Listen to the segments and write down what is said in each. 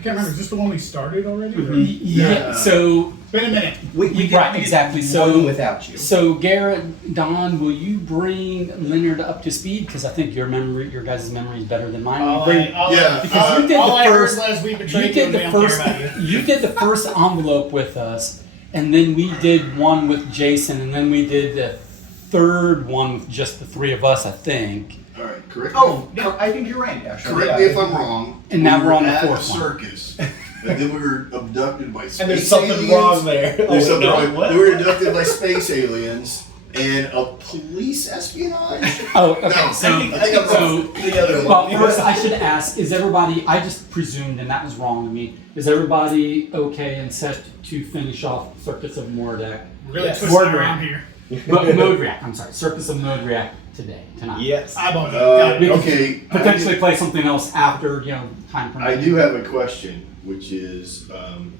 I can't remember. Is this the one we started already? Or? Yeah. So It's been a minute. Right, exactly. So without you. So Garrett, Don, will you bring Leonard up to speed? Because I think your guys' memory is better than mine. All I heard last week betrayed you. You did the first envelope with us, and then we did one with Jason, and then we did the third one with just the three of us, I think. All right, correct. No, I think you're right. Actually, Correct me if I'm wrong. And now we're on the at fourth the one. circus, and then we were abducted by space And there's something aliens. wrong there. There's something wrong. We were abducted by space aliens and a police espionage. Oh, okay. No, so, I think I'm wrong. The other well, one. first I should ask: is everybody? I just presumed, and that was wrong of me. Is everybody okay and set to finish off Circus of Mhodryak? Really Yes. twisting around here. Mhodryak. I'm sorry, Circus of Mhodryak tonight. Yes. Eyeball. Got it. Okay. Potentially play something else after, time I permitting. do have a question, which is, do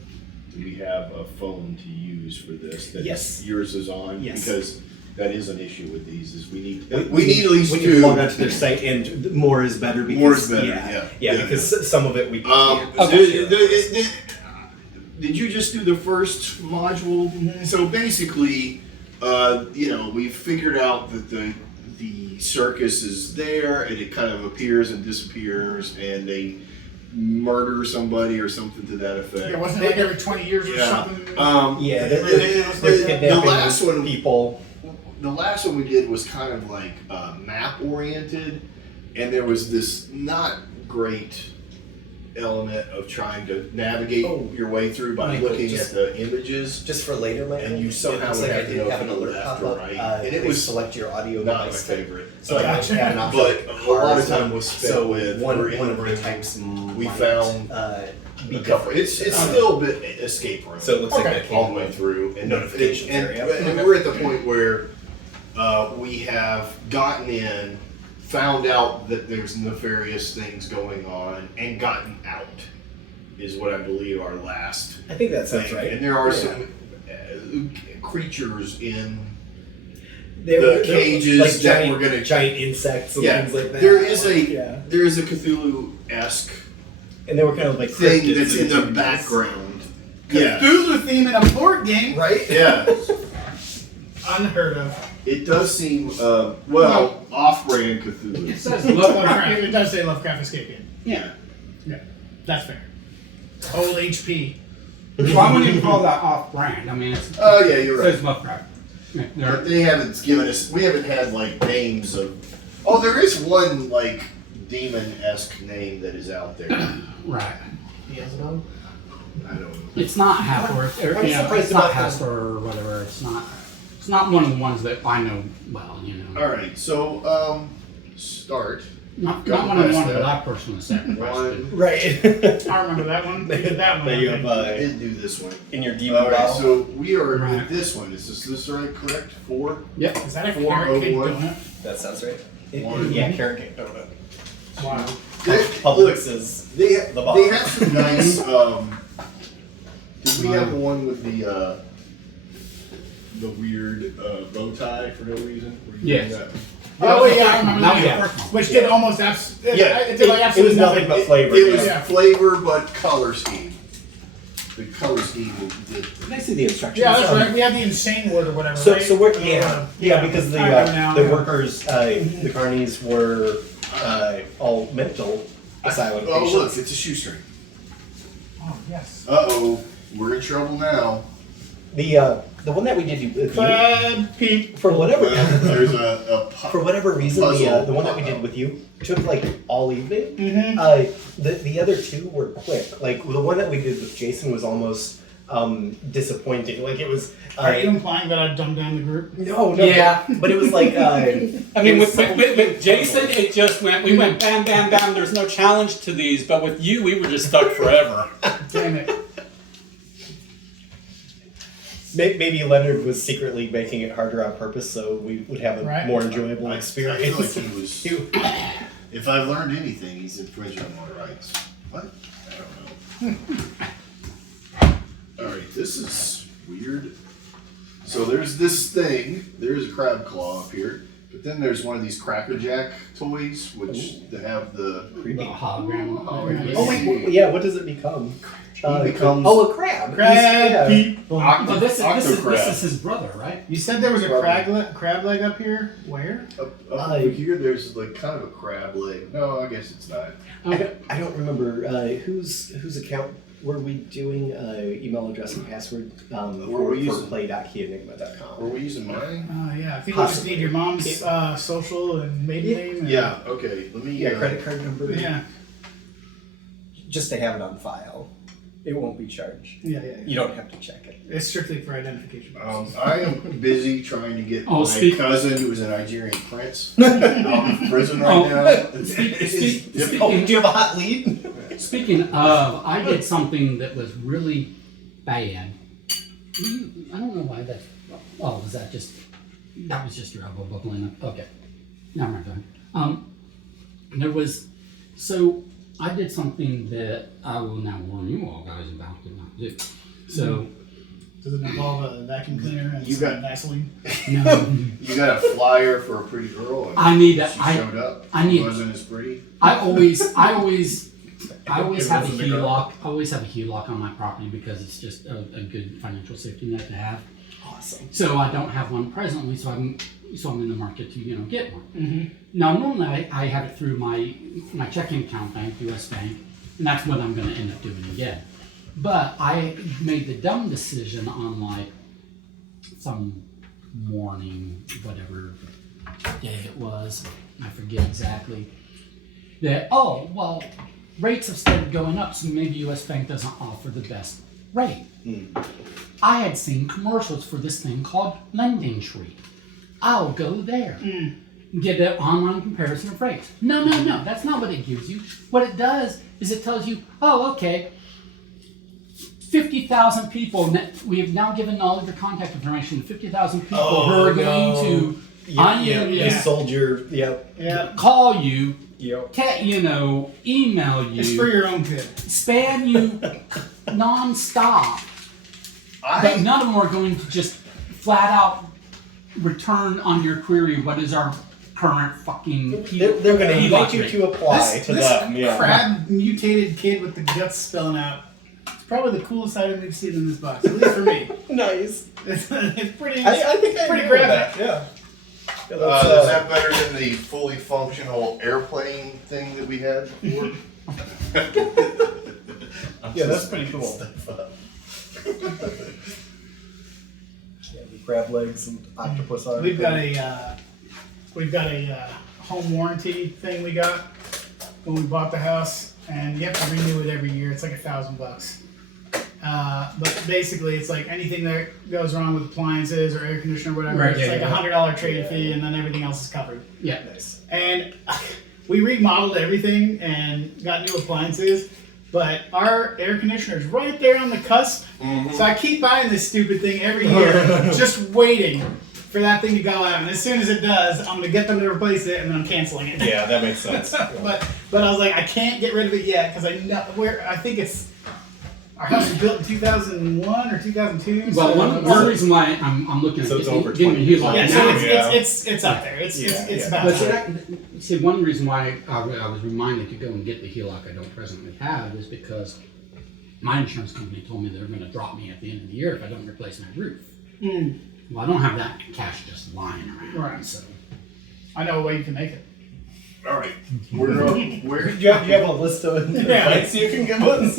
we have a phone to use for this? That Yes. Yours is on? Yes. Because that is an issue with these, is we need at least we two. need to log onto their site, and more is better. Because, More is better, yeah. because some of it we Um, can't. did you just do the first module? Mm-hmm. So basically, we figured out that the circus is there, and it kind of appears and disappears, and they murder somebody or something to that effect. Yeah, wasn't it like every 20 years or something? They're kidnapping the last one, people. The last one we did was kind of like map oriented, and there was this not great element of trying to navigate your way through by Michael, looking at the images. Just for later, Mike. And you somehow it looks would like have I to did know have an if you alert left pop or up. right. And And it it was select your audio not my device. favorite. So I actually had an option. But a lot of time was spent so with one we're in of the the room, types we might, found be a couple. It's still a bit escape room. So it looks like Okay. that came all the way through, and notifications and area. we're at the point where we have gotten in, found out that there's nefarious things going on, and gotten out. Is what I believe our last. I think that sounds thing. right. And there are Yeah. some creatures in They're cages like that giant, we're gonna- giant insects and things like that. There is a Yeah. there is a Cthulhu-esque And they were kind of like thing cryptids that's in the and background. Yeah. Cthulhu theme in a board game? right? Yeah. Unheard of. It does seem off-brand Cthulhu. It says Lovecraft. It does say Lovecraft escape game. Yeah. Yeah, that's fair. Old HP. Well, I wouldn't even call that off-brand. I mean, it's, Oh yeah, you're it right. says Lovecraft. Yeah, there- But they haven't given us. We haven't had like names of. Oh, there is one like demon-esque name that is out there. right. Beelzebub? I don't know. It's not Hathor. I'm surprised It's not about Hathor or whatever. It's not one of the ones that I know well. All right, so start. Not Got one of the past ones that. that I personally sacrificed. One. Right. I remember that one. We did that one. That I you think. have I did do this one. in your demon All right, bottle. so we are Right. with this one. Is this right? Correct? 4. Yep. Is that a 401? carrot cake donut? That sounds right. One. Yeah, carrot cake donut. Wow. Publix is They the bottom. they have some nice. Did we have the one with the weird bow tie for no reason? Were you Yes. doing that? Oh, yeah, I remember That was that. the first one. Which did almost it did like it absolutely was nothing but flavor. It was Yeah. flavor, but color scheme. The color scheme did. Can I see the instructions? Yeah, that's right. We have the insane word or whatever. So, right? so we're because I remember now. the workers, the carnies were all mental asylum Oh patients. look, it's a shoestring. Oh yes. Uh-oh, we're in trouble now. The one that we did with Peep. for whatever Well, there's a for whatever reason puzzle. the one that we did with you took like all evening. Mm-hmm. The other two were quick. Like the one that we did with Jason was almost disappointing. Like it was. Are you implying that I dumbed down the group? No, Yeah. but it was like. I mean, with Jason, it just went. We went bam, bam, bam. There's no challenge to these, but with you, we were just stuck forever. Damn it. Maybe Leonard was secretly making it harder on purpose so we would have a Right. more enjoyable I experience. feel like he was. If I've learned anything, he's infringing on my rights. What? I don't know. Alright, this is weird. So there's this thing. There's a crab claw up here. But then there's one of these Cracker Jack toys, which they have the. The hologram. Oh wait, yeah. What does it become? He becomes a crab. Crab Yeah. people. Oh, this Octocrab. is his brother, right? You said there was a crab leg up here. Where? Up over here, there's like kind of a crab leg. No, I guess it's not. I don't remember whose account were we doing email address and password for play.keyenigma.com. Were we using mine? Yeah. I think you just need your mom's social and maiden name. And, Yeah. Okay. Let me. Yeah, credit card number. Yeah. Just to have it on file. It won't be charged. Yeah. You don't have to check it. It's strictly for identification purposes. I am busy trying to get Oh, my cousin, who is a Nigerian prince, out of prison right now. It's difficult. Do you have a hot lead? Speaking of, I did something that was really bad. I don't know why that. Oh, was that just? That was just your elbow bubbling up. Okay, now we're done. There was. So I did something that I will now warn you all guys about to not do. So. Does it involve a vacuum cleaner and You some got- Vaseline? No. You got a flyer for a pretty girl, and I need. she showed up. I need- She wasn't as pretty. I always have a It wasn't a girl. HELOC. I always have a HELOC on my property because it's just a good financial safety net to have. Awesome. So I don't have one presently, so I'm in the market to get one. Mm-hmm. Now normally I have it through my checking account bank, U.S. Bank, and that's what I'm going to end up doing again. But I made the dumb decision on like some morning, whatever day it was, I forget exactly. That rates have started going up, so maybe U.S. Bank doesn't offer the best rate. I had seen commercials for this thing called Lending Tree. I'll go there. Get an online comparison of rates. No, that's not what it gives you. What it does is it tells you, 50,000 people, we have now given all of your contact information to 50,000 people who are going to You sold your, Yeah. call you, Yep. email you, It's for your own good. spam you non-stop. But none of them are going to just flat out return on your query what is our current fucking They're going to HELOC invite you rate. to apply to them. Yeah. crab mutated kid with the guts spilling out. It's probably the coolest item we've seen in this box, at least for me. Nice. It's pretty. I think I pretty agree with graphic. that. Yeah. Is That's, that better than the fully functional airplane thing that we had before? yeah, that's pretty cool. Yeah, the crab legs and octopus arms. We've got a home warranty thing we got when we bought the house, and you have to renew it every year. It's like $1,000. But basically, it's like anything that goes wrong with appliances or air conditioner or whatever, Right, it's yeah, like yeah. $100 trade fee, and then everything else is covered. Yeah. Nice. And we remodeled everything and got new appliances, but our air conditioner is right there on the cusp. So I keep buying this stupid thing every year, just waiting for that thing to go out. And as soon as it does, I'm gonna get them to replace it, and then I'm canceling it. Yeah, that makes sense. But I was like, I can't get rid of it yet because I think it's our house was built in 2001 or 2002. Well, so one reason why I'm looking So at it's over getting 20 a HELOC yeah, now. so it's up there. It's about But time. see, one reason why I was reminded to go and get the HELOC I don't presently have is because my insurance company told me they're going to drop me at the end of the year if I don't replace my roof. Well, I don't have that cash just lying around. Right. So I know a way you can make it. All right, where Do you have a list of advice you can give us?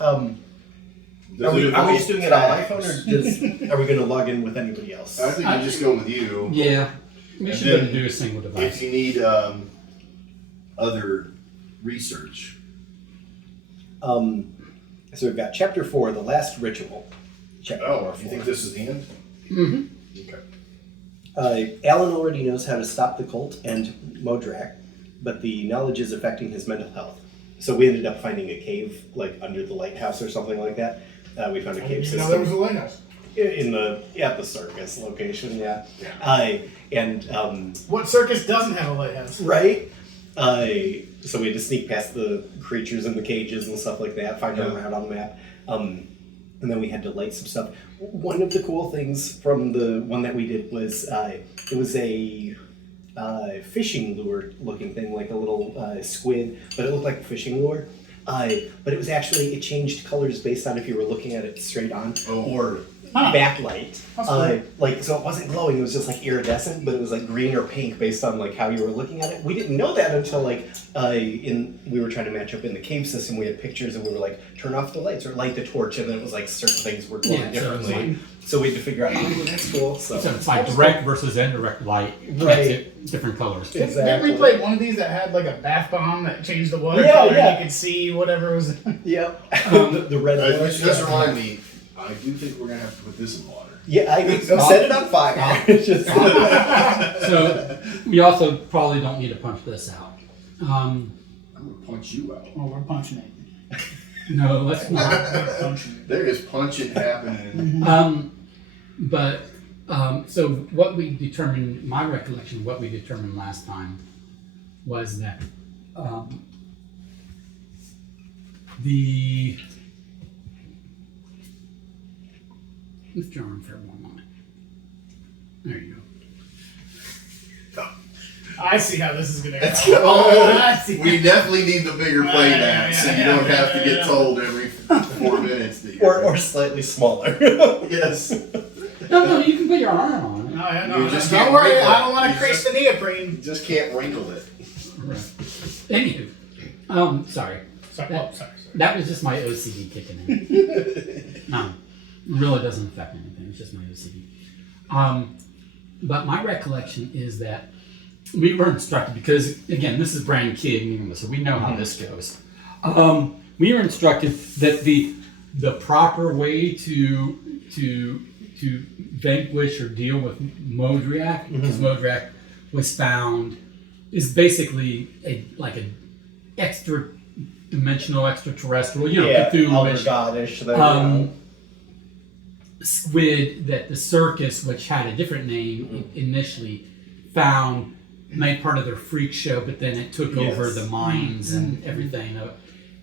Are we just doing it on my phone, or are we going to log in with anybody else? I think we just go with you. yeah, we And should be able to do a single If device. you need other research, So we've got Chapter 4, The Last Ritual. Chapter oh, 4. you think this is the end? Mm-hmm. Okay. Alan already knows how to stop the cult and Mhodryak, but the knowledge is affecting his mental health. So we ended up finding a cave, like under the lighthouse or something like that. We found a cave You know there was system a lighthouse. at the circus location. Yeah. What circus doesn't have a lighthouse? Right. So we had to sneak past the creatures in the cages and stuff like that, find them around on the map. and then we had to light some stuff. One of the cool things from the one that we did was it was a fishing lure looking thing, like a little squid, but it looked like a fishing lure. But it was actually, it changed colors based on if you were looking at it straight on or backlight. Like, so it wasn't glowing, it was just like iridescent, but it was like green or pink based on like how you were looking at it. We didn't know that until like we were trying to match up in the cave system. We had pictures and we were like, turn off the lights or light the torch, and then it was like certain things were glowing differently. So we had to figure out, oh, that's cool. So it's like direct versus indirect light. Right. Makes it different colors. Didn't we play one of these that had like a bath bomb that changed the water Yeah, color yeah. and you could see whatever was... Yep. the red one. Which does remind me, I do think we're gonna have to put this in water. Yeah, I set it on fire. Just So we also probably don't need to punch this out. I'm gonna punch you out. Oh, we're punching it. No, let's not. We're punching it. There is punching happening. So what we determined, my recollection of what we determined last time was that let's draw him for one moment. There you go. I see how this is going to go. I see. We definitely need the bigger play Yeah, map, yeah, so you yeah, don't have to yeah, get yeah. told every 4 minutes that you're or slightly smaller. yes. No, you can put your arm on it. No, yeah, no, You no, just don't can't worry, wrinkle I don't it. want You to crease just- the neoprene. You just can't wrinkle it. Right. Anywho, sorry. Sorry, That- sorry. That was just my OCD kicking in. No, it really doesn't affect anything. It's just my OCD. But my recollection is that we were instructed, because again, this is brand Key Enigma, so we know how this goes. We were instructed that the proper way to vanquish or deal with Mhodryak, because Mhodryak was found, is basically like an extra dimensional, extraterrestrial, Cthulhu-ish Goddess. squid that the circus, which had a different name initially, found, made part of their freak show, but then it took over the mines and everything.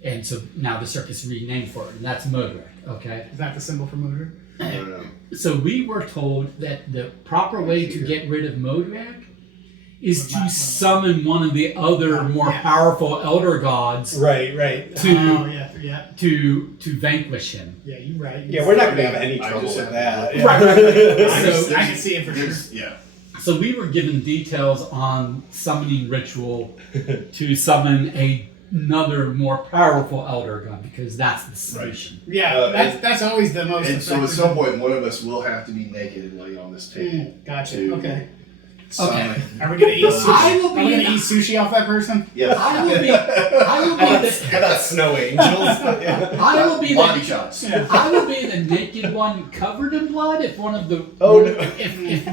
And so now the circus renamed for it, and that's Mhodryak, okay? Is that the symbol for Mhodryak? No. So we were told that the proper way to get rid of Mhodryak is to summon one of the other more powerful elder gods Right. to vanquish him. Yeah, you're right. Yeah, we're not going to have any I trouble just with have that. to- Yeah. Right. So I can see it for sure. Yeah. So we were given details on summoning ritual to summon another more powerful elder god, because that's the solution. Yeah, that's always the most And so at effective. some point, one of us will have to be naked and lay on this table. Gotcha. to Okay. summon- Are we gonna eat sushi? I will Are we be- gonna eat sushi off that person? Yeah. I will be the, How about snow angels? I will be Body the, shots. I will be the naked one covered in blood if one of the Oh, no. if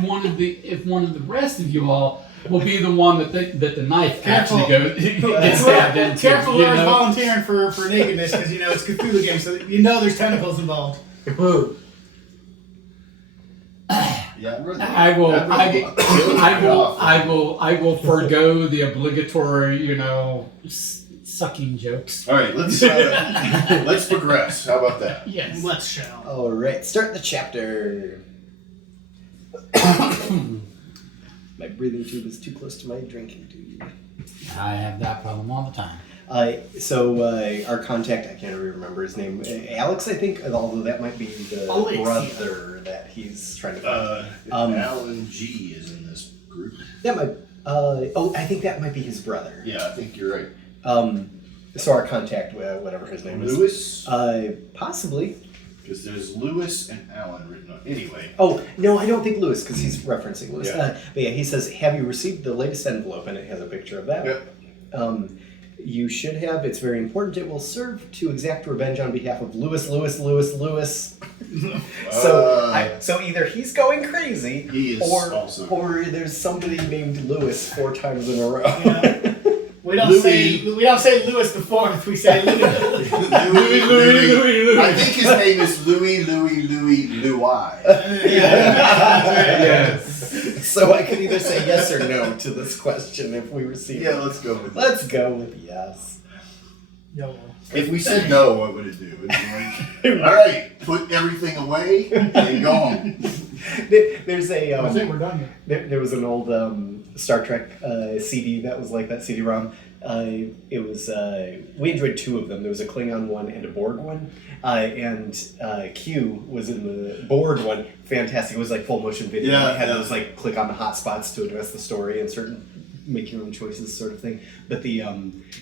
one of the rest of you all will be the one that the knife Careful. actually gets stabbed into. Careful, you Laura's know? volunteering for nakedness because it's Cthulhu game, so there's tentacles involved. Yeah, I will forgo the obligatory, sucking jokes. All right, let's progress. How about that? Yes. Let's shall. All right, start the chapter. My breathing tube is too close to my drinking tube. I have that problem all the time. So our contact, I can't really remember his name. Alex, I think, although that might be the Alexia. brother that he's trying to find. Alan G is in this group. That might. I think that might be his brother. Yeah, I think you're right. So our contact, whatever his name Lewis? is. Possibly. Because there's Lewis and Alan written on. Anyway. Oh, no, I don't think Lewis, because he's referencing Lewis. Yeah. But yeah, he says, have you received the latest envelope? And it has a picture of that. Yep. You should have. It's very important. It will serve to exact revenge on behalf of Lewis. So either he's going crazy, He is also. or there's somebody named Lewis 4 times in a row. Yeah. We don't say Louis the Fourth. We say Louis. Louis. I think his name is Louis. Yes. So I could either say yes or no to this question if we receive it. Yeah, let's go with Let's go with yes. If we said no, what would it do? It'd be like, all right, put everything away and go home. There's a. I think we're done here. There was an old Star Trek CD that was like that CD-ROM. It was we enjoyed two of them. There was a Klingon one and a Borg one, and Q was in the Borg one. Fantastic! It was like full motion video. Yeah, It had yeah. those like click on the hot spots to address the story and certain make your own choices sort of thing. But the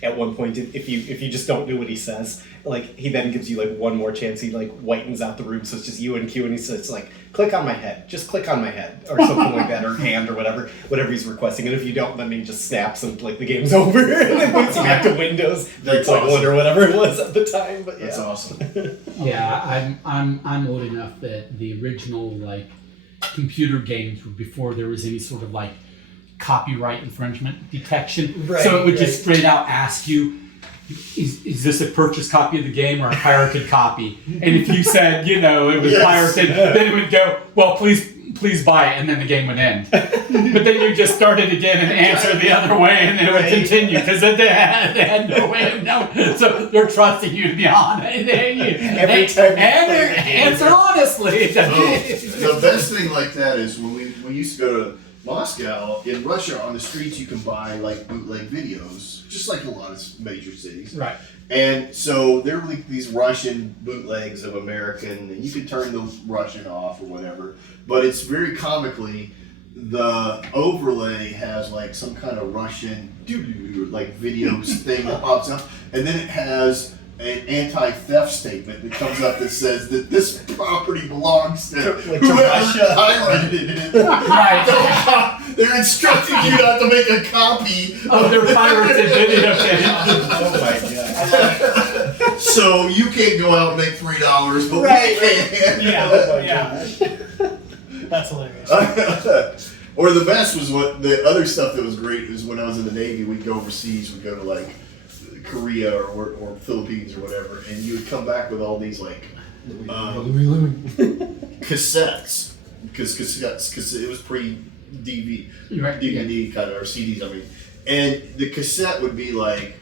at one point, if you just don't do what he says, like he then gives you like one more chance. He like whitens out the room so it's just you and Q, and he says like, click on my head, just click on my head, or something like that, or hand, or whatever he's requesting. And if you don't, then he just snaps and like the game's over, and then moves you back to Windows, That's like awesome. one or whatever it was at the time. But yeah, That's awesome. Yeah, I'm old enough that the original like computer games were before there was any sort of like copyright infringement detection. Right, So it would right. just straight out ask you, is this a purchased copy of the game or a pirated copy? And if you said, it was Yes. pirated, then it would go, well, please buy it, and then the game would end. But then you just start it again and answer the other way, and then it would Right. continue because they had no way of knowing. So they're trusting you to be on it. Every time you and play they the game. answer honestly. The best thing like that is when we used to go to Moscow, in Russia, on the streets you can buy like bootleg videos, just like a lot of major cities. Right. And so there were like these Russian bootlegs of American, and you could turn the Russian off or whatever. But it's very comically, the overlay has like some kind of Russian like videos thing that pops up, and then it has an anti-theft statement that comes up that says that this property belongs to Like to whoever Russia. pirated it. Right. They're instructing you not to make a copy Of their pirated video game. oh my god, so you can't go out and make $3, but Right, we can. That's hilarious. Or the best was what the other stuff that was great is when I was in the Navy, we'd go overseas, we'd go to like Korea or Philippines or whatever, and you would come back with all these like cassettes, because it was pre-DVD, Right, DVD kind of, or CDs, I mean. And the cassette would be like,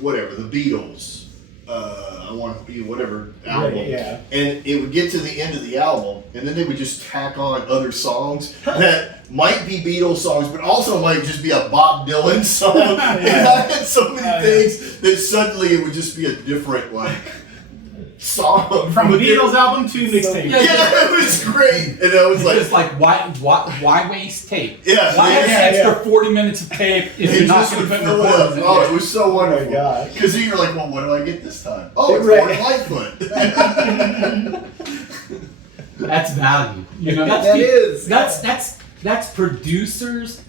whatever, the Beatles, I want to be whatever album. Right, yeah. And it would get to the end of the album, and then they would just tack on other songs that might be Beatles songs, but also might just be a Bob Dylan song. And I had so many things that suddenly it would just be a different, like, song. From a Beatles album to mixtape. Yeah. Yeah, it was great. And I was like, It's like, why waste tape? Yeah, Why have yeah, an extra 40 minutes of tape if it you're not just going would to put fill it recordings up. in Oh, it? it was so wonderful. gosh. Because you're like, well, what do I get this time? Oh, it's Right. Gordon Lightfoot. That's value. That's producers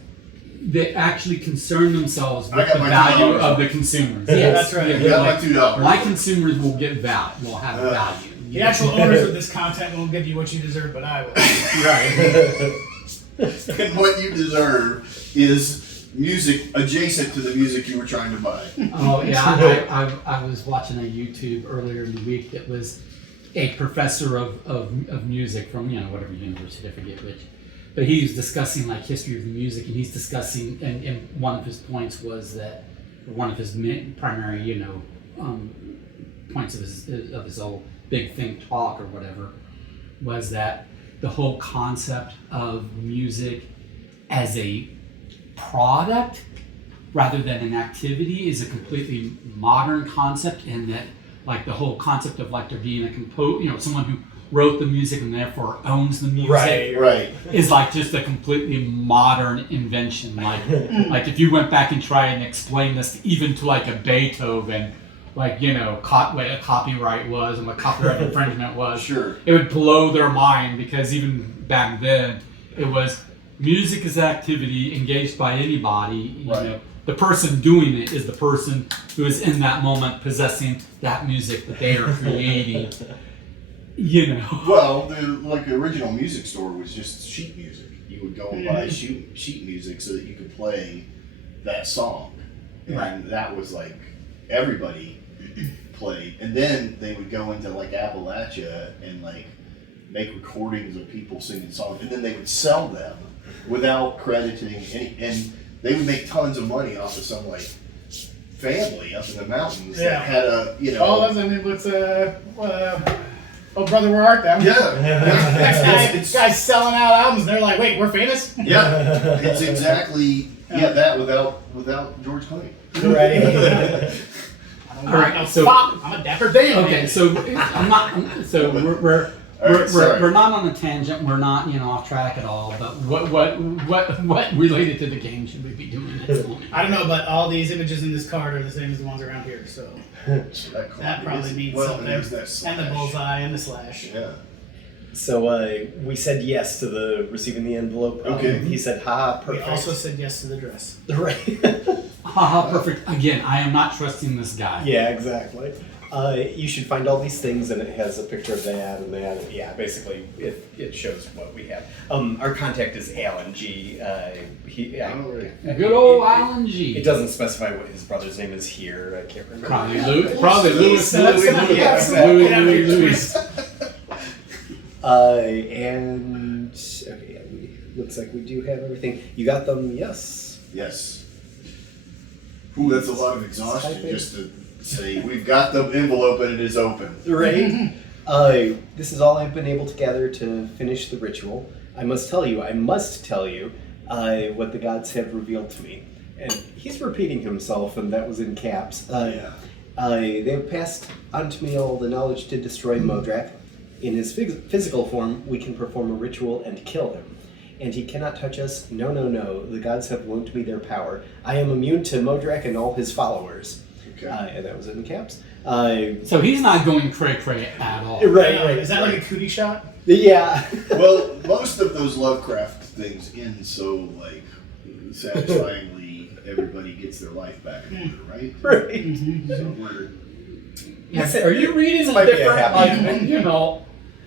that actually concern themselves I with got the my value $2. of the consumers. Yeah, Yes. that's right. I got my $2. My consumers will get value. Will have value. The actual owners of this content won't give you what you deserve, but I will. Right. And what you deserve is music adjacent to the music you were trying to buy. Oh yeah, I was watching a YouTube earlier in the week that was a professor of music from whatever university, I forget which, but he was discussing like history of the music, and he's discussing and one of his points was that one of his primary points of his whole big think talk or whatever was that the whole concept of music as a product rather than an activity is a completely modern concept, in that like the whole concept of like there being a someone who wrote the music and therefore owns the music Right. is like just a completely modern invention. Like if you went back and tried and explain this even to like a Beethoven, like what a copyright was and what copyright infringement was, Sure. it would blow their mind, because even back then it was music is activity engaged by anybody. Right. The person doing it is the person who is in that moment possessing that music that they are creating. Well, the original music store was just sheet music. You would go and buy sheet music so that you could play that song. And Right. that was like everybody played. And then they would go into like Appalachia and like make recordings of people singing songs, and then they would sell them without crediting any, and they would make tons of money off of some like family up in the mountains Yeah. that had a, you know. Oh, that's, I mean, what's oh brother, where art thou? Yeah. Guy's selling out albums, and they're like, wait, we're famous? Yeah. It's exactly that without George Clooney. Right. All right, so I'm a dapper Dan. okay, so I'm not. So we're not on a tangent. We're not off track at all. But what related to the game should we be doing at this moment? I don't know, but all these images in this card are the same as the ones around here, so that probably means something. There's that slash. And the bullseye and the slash. Yeah. So we said yes to the receiving the envelope. Okay. He said, "Ha, perfect." We also said yes to the dress. Right. Haha, perfect. Again, I am not trusting this guy. Yeah, exactly. You should find all these things, and it has a picture of that and that. Yeah, basically, it shows what we have. Our contact is Alan G. Good old Alan G. It doesn't specify what his brother's name is here. I can't remember. Probably Louis. Yeah, exactly. Louis. And okay, looks like we do have everything. You got them? Yes. Yes. Ooh, that's a lot of exhaustion just to say we've got the envelope and it is open. Right. This is all I've been able to gather to finish the ritual. I must tell you, what the gods have revealed to me. And he's repeating himself, and that was in caps. They have passed on to me all the knowledge to destroy Mhodryak. In his physical form, we can perform a ritual and kill him. And he cannot touch us. No, no, no. The gods have loaned me their power. I am immune to Mhodryak and all his followers. Okay. And that was in caps. So he's not going cray-cray at all. Right. Is that like a cootie shot? Yeah. Well, most of those Lovecraft things end so like satisfyingly. Everybody gets their life back in order, right? Right. So we're Yes, are you reading a might be a different, happy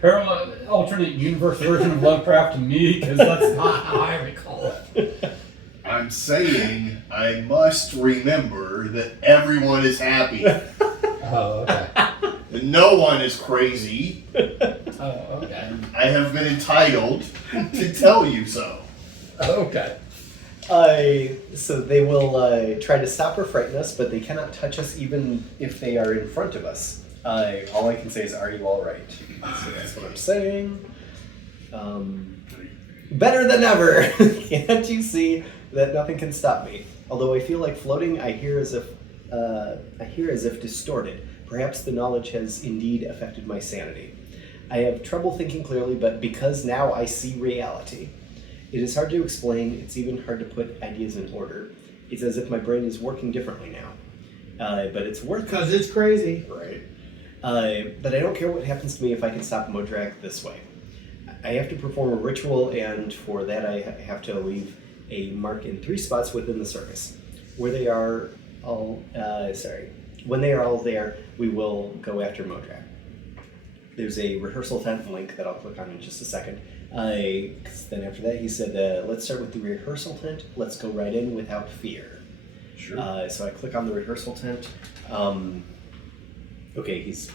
parallel, alternate universe version of Lovecraft to me? Because that's not how I recall it. I'm saying I must remember that everyone is happy. Oh, okay. And no one is crazy. Oh, okay. I have been entitled to tell you so. Okay. So they will try to stop or frighten us, but they cannot touch us even if they are in front of us. All I can say is, "Are you all right?" So that's what I'm saying. Better than ever. Can't you see that nothing can stop me? Although I feel like floating, I hear as if distorted. Perhaps the knowledge has indeed affected my sanity. I have trouble thinking clearly, but because now I see reality. It is hard to explain. It's even hard to put ideas in order. It's as if my brain is working differently now. But it's worth it. Because it's crazy. Right. But I don't care what happens to me if I can stop Mhodryak this way. I have to perform a ritual, and for that I have to leave a mark in 3 spots within the circus. When they are all there, we will go after Mhodryak. There's a rehearsal tent link that I'll click on in just a second. Then after that he said, let's start with the rehearsal tent. Let's go right in without fear. Sure. So I click on the rehearsal tent. Okay, he's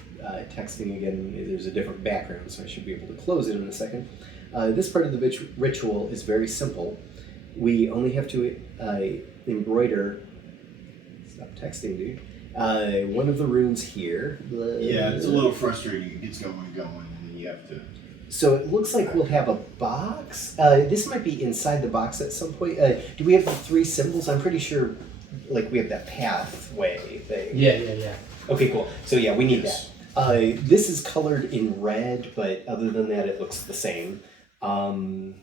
texting again. There's a different background, so I should be able to close it in a second. This part of the ritual is very simple. We only have to embroider... Stop texting, dude. One of the runes here. Yeah, it's a little frustrating. It gets going, and then you have to... So it looks like we'll have a box. This might be inside the box at some point. Do we have the 3 symbols? I'm pretty sure, like, we have that pathway thing. Yeah. Okay, cool. So yeah, we need Yes. that. This is colored in red, but other than that, it looks the same. And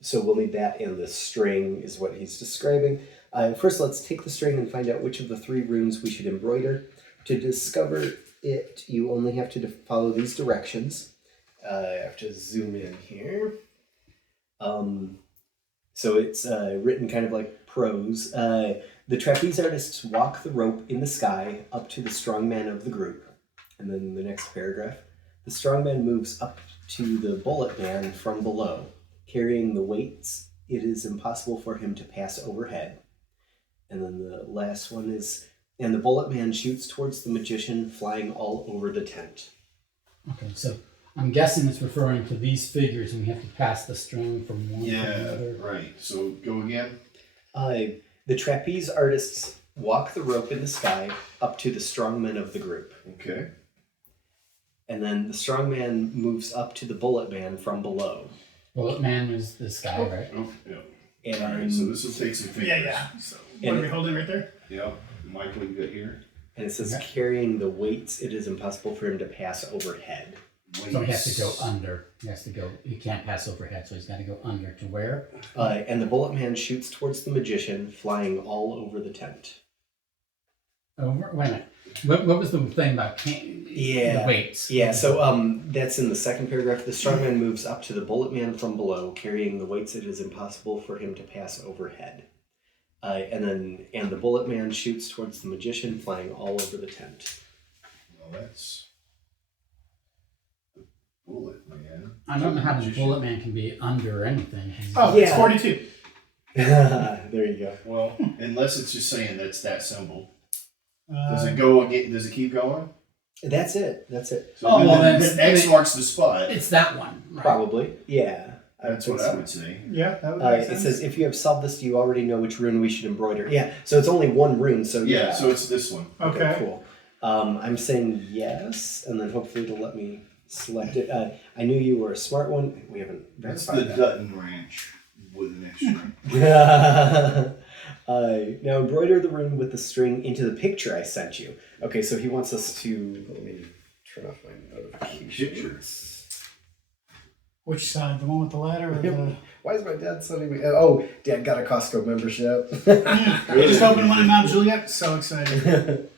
so we'll need that, and the string is what he's describing. First, let's take the string and find out which of the 3 runes we should embroider. To discover it, you only have to follow these directions. I have to zoom in here. So it's written kind of like prose. The trapeze artists walk the rope in the sky up to the strongman of the group. And then the next paragraph. The strongman moves up to the bullet man from below. Carrying the weights, it is impossible for him to pass overhead. And then the last one is, and the bullet man shoots towards the magician, flying all over the tent. Okay, so I'm guessing it's referring to these figures, and we have to pass the string from one to the other. Right. So go again. The trapeze artists walk the rope in the sky up to the strongman of the group. Okay. And then the strongman moves up to the bullet man from below. Bullet Man is this guy, right? Oh, yeah. And All right, so this will take some fingers. Yeah. So what are we holding right there? Yeah. Michael, you got here? And it says, carrying the weights, it is impossible for him to pass overhead. So he has to go under. He can't pass overhead, so he's got to go under to where? And the bullet man shoots towards the magician, flying all over the tent. Over? Wait a minute. What was the thing about the weights? Yeah, so that's in the second paragraph. The strongman moves up to the bullet man from below, carrying the weights it is impossible for him to pass overhead. And the bullet man shoots towards the magician, flying all over the tent. Well, that's the bullet man. I don't know how the Bullet Man can be under anything. Oh, Yeah. it's 42. There you go. Well, unless it's just saying that's that symbol. Does Uh, it go again? Does it keep going? That's it. So Oh, then, well, then then- X then- marks the spot. It's that one, right? Probably. Yeah. That's what I would say. yeah, that would make It sense. says, if you have solved this, do you already know which rune we should embroider? Yeah, so it's only one rune, so Yeah, so it's this one. Okay. Cool. I'm saying yes, and then hopefully it'll let me select it. I knew you were a smart one. We haven't That's verified the Dutton Ranch with an extra. that. Now embroider the rune with the string into the picture I sent you. Okay, so he wants us to... Let me turn off my notifications. Which side? The one with the ladder or the... Why is my dad sending me... Oh, Dad got a Costco membership. We just opened one in Mount Juliet. So excited.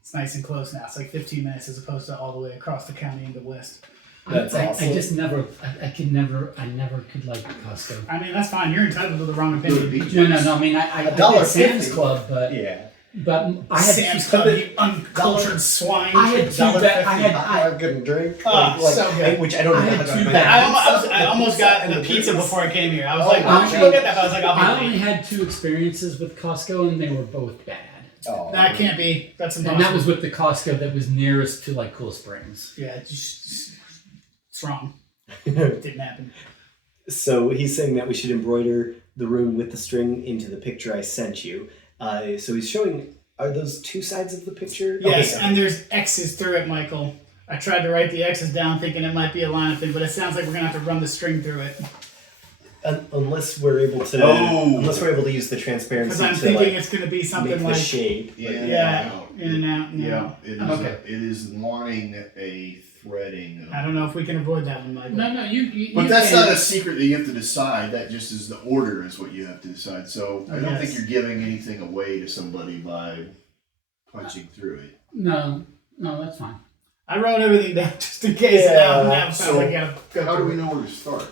It's nice and close now. It's like 15 minutes as opposed to all the way across the county into west. That's I awesome. just never, I never could like Costco. I mean, that's fine. You're entitled to the wrong opinion. No. I mean, I $1.50. did Sam's Club, but Yeah. I had Sam's Club, you uncultured swine. I had two bags. I couldn't drink. So good. Which I don't I know. had how to- two but- bags. I almost got the pizza before I came here. I was like, Oh, why don't you look at that? I was like, I I'll be only late. had 2 experiences with Costco, and they were both bad. Oh. That can't be. That's impossible. And that was with the Costco that was nearest to like Cool Springs. Yeah, it's wrong. It didn't happen. So he's saying that we should embroider the rune with the string into the picture I sent you. So he's showing, are those 2 sides of the picture? Yes, Okay. and there's X's through it, Michael. I tried to write the X's down thinking it might be a line of thing, but it sounds like we're going to have to run the string through it. Unless we're able to, Oh. unless we're able to use the transparency Because I'm to thinking like it's going to be make something the like... shape. Yeah. Yeah, in and out. And Yeah, out. it is. Okay. It is wanting a threading. I don't know if we can avoid that one, Michael. No, you But you that's can- not a secret that you have to decide. That just is the order is what you have to decide. So I don't Yes. think you're giving anything away to somebody by punching through it. No, that's fine. I wrote everything down just in case. Yeah, Now it sounds so like I gotta go How do through we it. know where to start?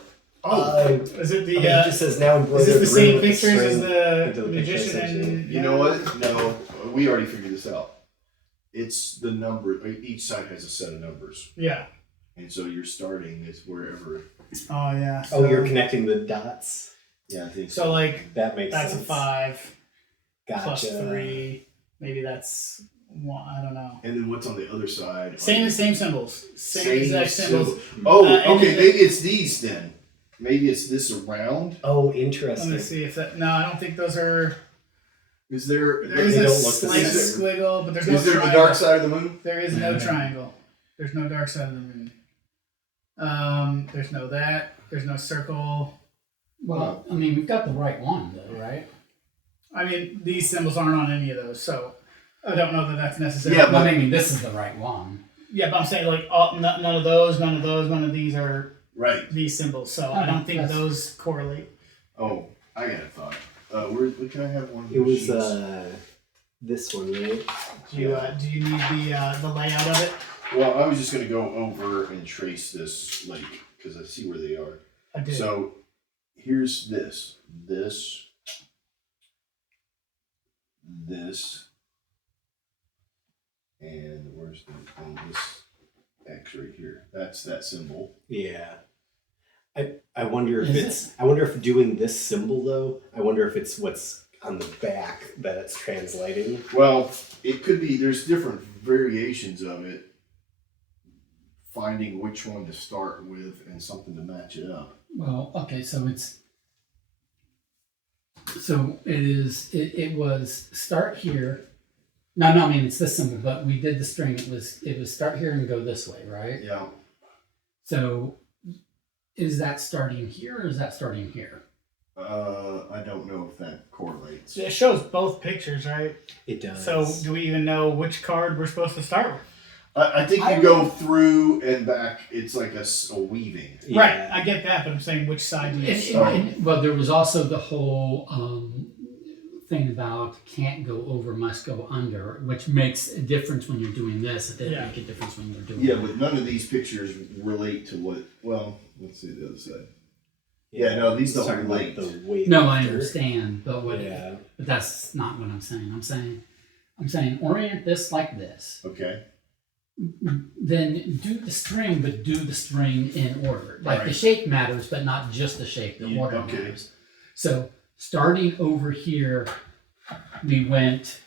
Is it the... It just says now embroider is this the the same rune with pictures as string into the picture I magician sent you. and... You know what? No, we already figured this out. It's the number. Each side has a set of numbers, Yeah. and so you're starting is wherever. Oh, yeah. Oh, So, you're connecting the dots? Yeah, I think So, like, That makes that's sense. a 5 Gotcha. plus 3. Maybe that's 1. I don't know. And then what's on the other side? Same symbols. Same exact symbols. symbol. Oh, and okay. then- Maybe it's these then. Maybe it's this around. Oh, Let interesting. me see if that... No, I don't think those are... Is there? There is They a don't look the slight same. squiggle, but there's no Is there the triangle. dark side of the moon? There is no triangle. There's no dark side of the moon. There's no that. There's no circle. Well, I mean, we've got the right one though, right? I mean, these symbols aren't on any of those, so I don't know that that's necessary. Yeah, Well, I mean, this is the right one. Yeah, but I'm saying like none of those, none of these are Right. these symbols, so I don't think That's- those correlate. Oh, I got a thought. Where can I have one? Of It those was sheets? this one, right? Do you need the layout of it? Well, I was just gonna go over and trace this lake because I see where they are. I did. So here's this, and where's this X right here? That's that symbol. Yeah. I wonder if Is it's I wonder if doing this symbol though, I wonder if it's what's on the back that it's translating. Well, it could be. There's different variations of it. Finding which one to start with and something to match it up. Well, okay, so it's So it was start here. No, I mean it's this symbol, but we did the string. It was start here and go this way, right? Yeah. So is that starting here or is that starting here? I don't know if that correlates. It shows both pictures, right? It does. So do we even know which card we're supposed to start with? I think you go through and back. It's like a weaving. Yeah. Right, I get that, but I'm saying which side do you start? Well, there was also the whole thing about can't go over, must go under, which makes a difference when you're doing this. It didn't make a difference when you're doing Yeah, that. but none of these pictures relate to what. Well, let's see the other side. Yeah, no, these don't Talking about relate. the weight No, I factor. understand, but but that's not what I'm saying. I'm saying orient this like this. Okay. Then do the string, but do the string in order. Like the Right. shape matters, but not just the shape. The order okay. matters. So starting over here, we went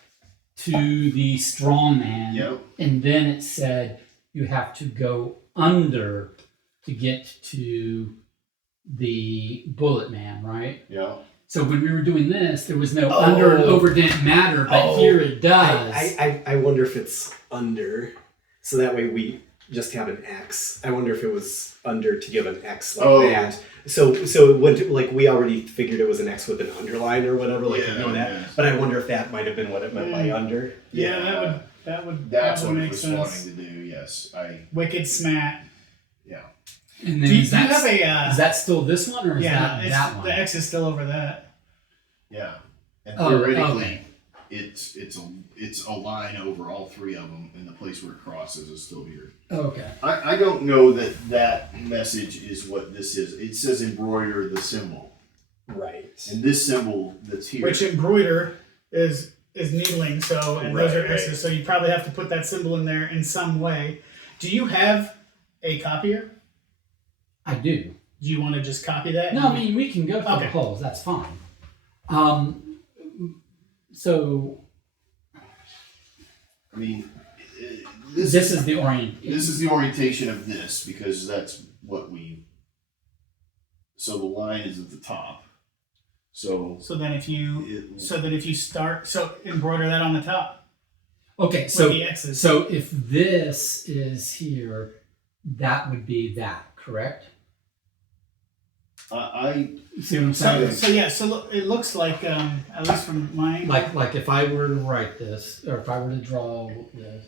to the strong man, Yep. and then it said you have to go under to get to the bullet man, right? Yeah. So when we were doing this, there was no under and over didn't matter, but here it does. I wonder if it's under, so that way we just have an X. I wonder if it was under to give an X like that. So it wouldn't, like, we already figured it was an X with an underline or whatever, like Yeah, you know that. yeah. But I wonder if that might have been what it meant by under. Yeah, that would That's what it make was sense. wanting to do. Yes, Wicked smat. Yeah. And then Do you is that, have a is that still this one or is that it's, that one? the X is still over that. Yeah. And Oh, theoretically, okay. it's a line over all three of them, and the place where it crosses is still here. Okay. I don't know that message is what this is. It says embroider the symbol, Right. and this symbol that's here. Which embroider is needling, so and those are Right, X's, right. so you probably have to put that symbol in there in some way. Do you have a copier? I do. Do you want to just copy that? No, I mean we can go for the Okay. holes. That's fine. So I mean, this is the orient. This is the orientation of this because that's what we. So the line is at the top. So So then if you start, so embroider that on the top Okay, with so the X's. so if this is here, that would be that, correct? I You see what I'm saying? So look, it looks like at least from my angle, Like if I were to write this, or if I were to draw this,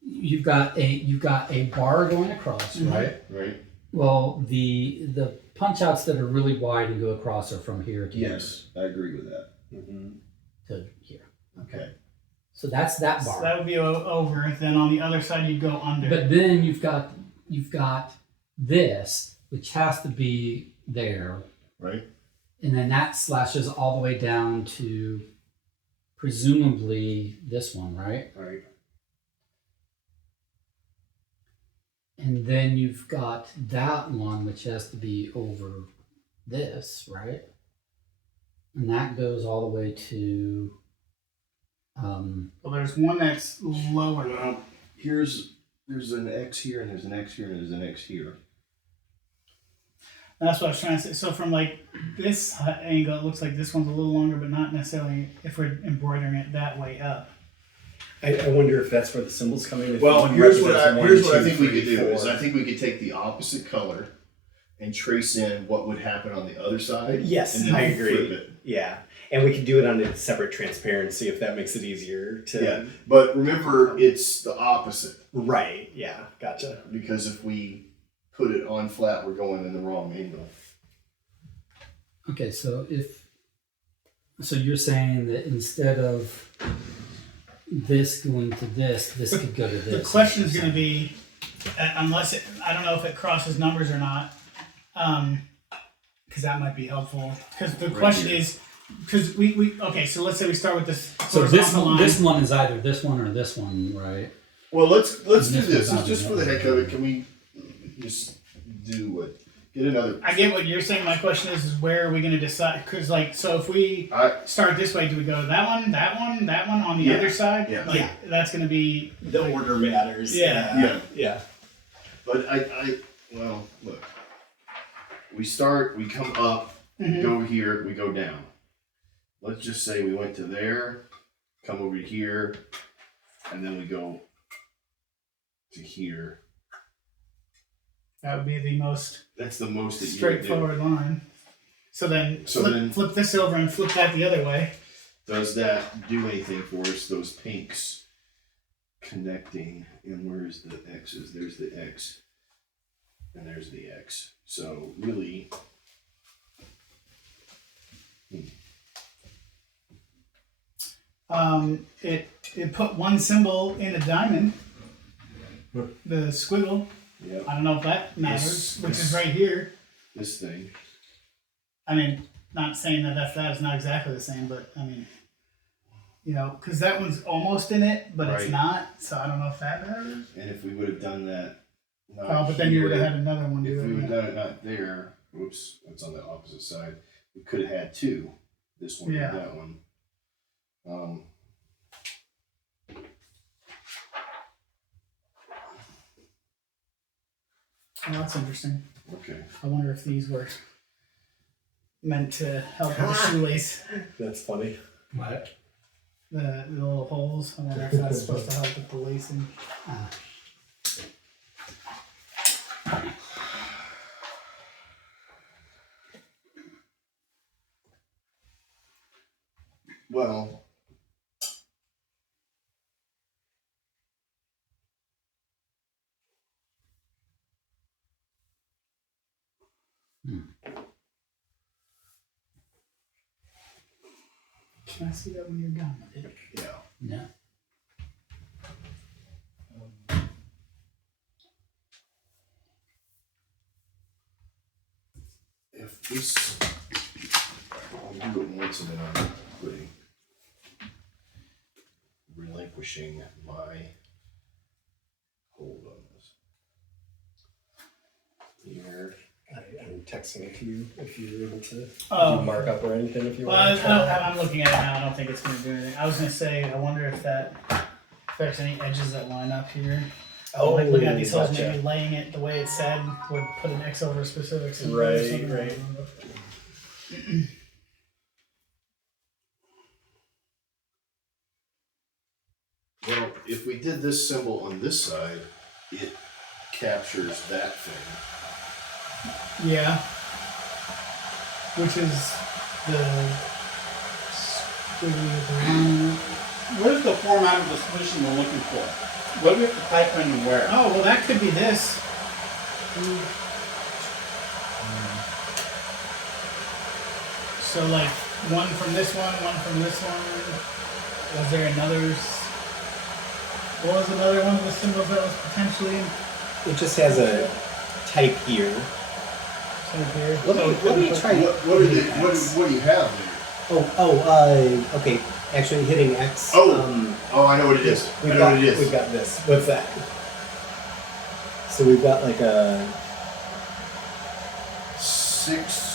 you've got a bar going across, right? right. Well, the punch outs that are really wide and go across are from here to Yes, I agree with that. Mm-hmm. here to here. Okay. So that's that so bar. that would be over. Then on the other side you'd go under. But then you've got this, which has to be there, Right. and then that slashes all the way down to presumably this one, right? Right. And then you've got that one, which has to be over this, right? And that goes all the way to. Well, there's one that's lower. Well, there's an X here, and there's an X here, and there's an X here. That's what I was trying to say. So from like this angle, it looks like this one's a little longer, but not necessarily if we're embroidering it that way up. I wonder if that's where the symbol's coming in. Well, One here's what represents I one, think two, we could three, do is four. I think we could take the opposite color and trace in what would happen on the other side. Yes, and then I flip agree. it. Yeah, and we could do it on a separate transparency if that makes it easier to. Yeah, but remember, it's the opposite Right. Yeah. Gotcha. because if we put it on flat, we're going in the wrong angle. Okay, so you're saying that instead of this going to this could go to this. The question is going to be, unless I don't know if it crosses numbers or not, because that might be helpful. Because the question is, because we okay, so let's say we start with this. So this horizontal one, line. this one is either this one or this one, right? Well, let's do This this. one's Just for the heck of it, can we just do what? Get another. I get what you're saying. My question is where are we going to decide? Because like, so if we start this way, do we go to that one on the Yeah. other side? Yeah. Like, that's going to be. The order matters. Yeah. Yeah. But well, look. We start. We come up. Mhm. Go here. We go down. let's just say we went to there, come over to here, and then we go to here. That would be the most That's the most that straightforward line. So then, So then- flip this over and flip that the other way. Does that do anything for us? Those pinks connecting, and where's the X's? There's the X, and there's the X. So really, it put one symbol in a diamond, the squiggle. yeah, I don't know if that matters, This- which this- is right here. this thing. I mean, not saying that is not exactly the same, but I mean, you know, because that one's almost in it, but Right. it's not. So I don't know if that matters. And if we would have done that, not Oh, but then you would have here, had another one If do we it. would have Yeah. done it not there, whoops, that's on the opposite side. We could have had two. This one Yeah. and that one. Oh, that's interesting. Okay. I wonder if these were meant to help with the shoelace, That's funny. What? the little holes. I wonder if that's supposed to help with the lacing. Well, Can I see that when you're done with it? yeah. Yeah. If this, I'll do it once and then I'm quitting. Relinquishing my hold on this. Here. I'm texting it to you if you're able to Oh. do markup or anything if you Well, want. I'm looking at it now. I don't think it's going to do anything. I was going to say, I wonder if there's any edges that line up here. Like looking at these holes, gotcha. maybe laying it the way it said would put an X over a specific symbol or Right, something. right. Well, if we did this symbol on this side, it captures that thing. Yeah. Which is the squiggly with the line. What is the format of the solution we're looking for? What do we have to type in and where? Oh, well, that could be this. So, like, one from this one from this one. Was there another? What was another one of the symbols that was potentially in? It just has a type here. Here? Let me try. What do you have there? Okay. Actually, hitting X. Oh, I know what it is. I We've know got, what it is. We've got this. What's that? So we've got like a 6.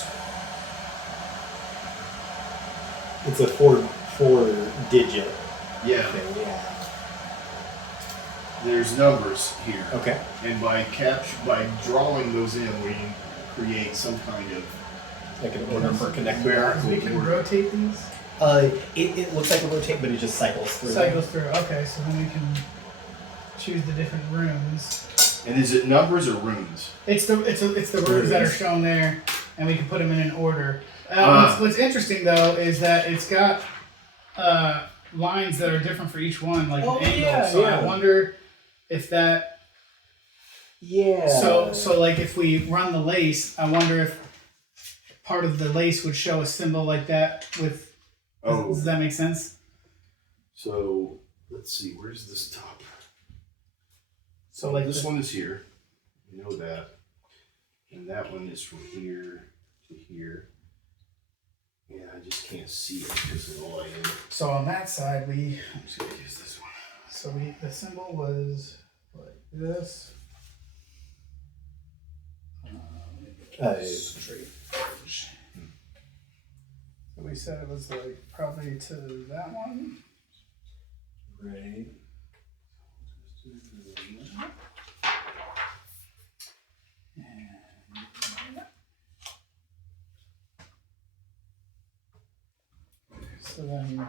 it's a four digit Yeah. thing. Yeah. There's numbers here. Okay. And by drawing those in, we create some kind of Like an order for connector. numerical We can order. rotate these. It looks like a rotate, but it just cycles through. Cycles through. Okay, so then we can choose the different rooms. And is it numbers or runes? It's the rooms that are shown there, and we can put them in an order. What's interesting though is that it's got lines that are different for each one, like Oh, an angle. yeah, So yeah. I wonder if that. Yeah. So like if we run the lace, I wonder if part of the lace would show a symbol like that with. Oh. Does that make sense? So let's see, where's this top? So like this one is here. You know that. And that one is from here to here. Yeah, I just can't see it because of the lighting. So on that side, I'm just gonna use this one. so the symbol was like this. Straight edge. So we said it was like probably to that one. right. So then.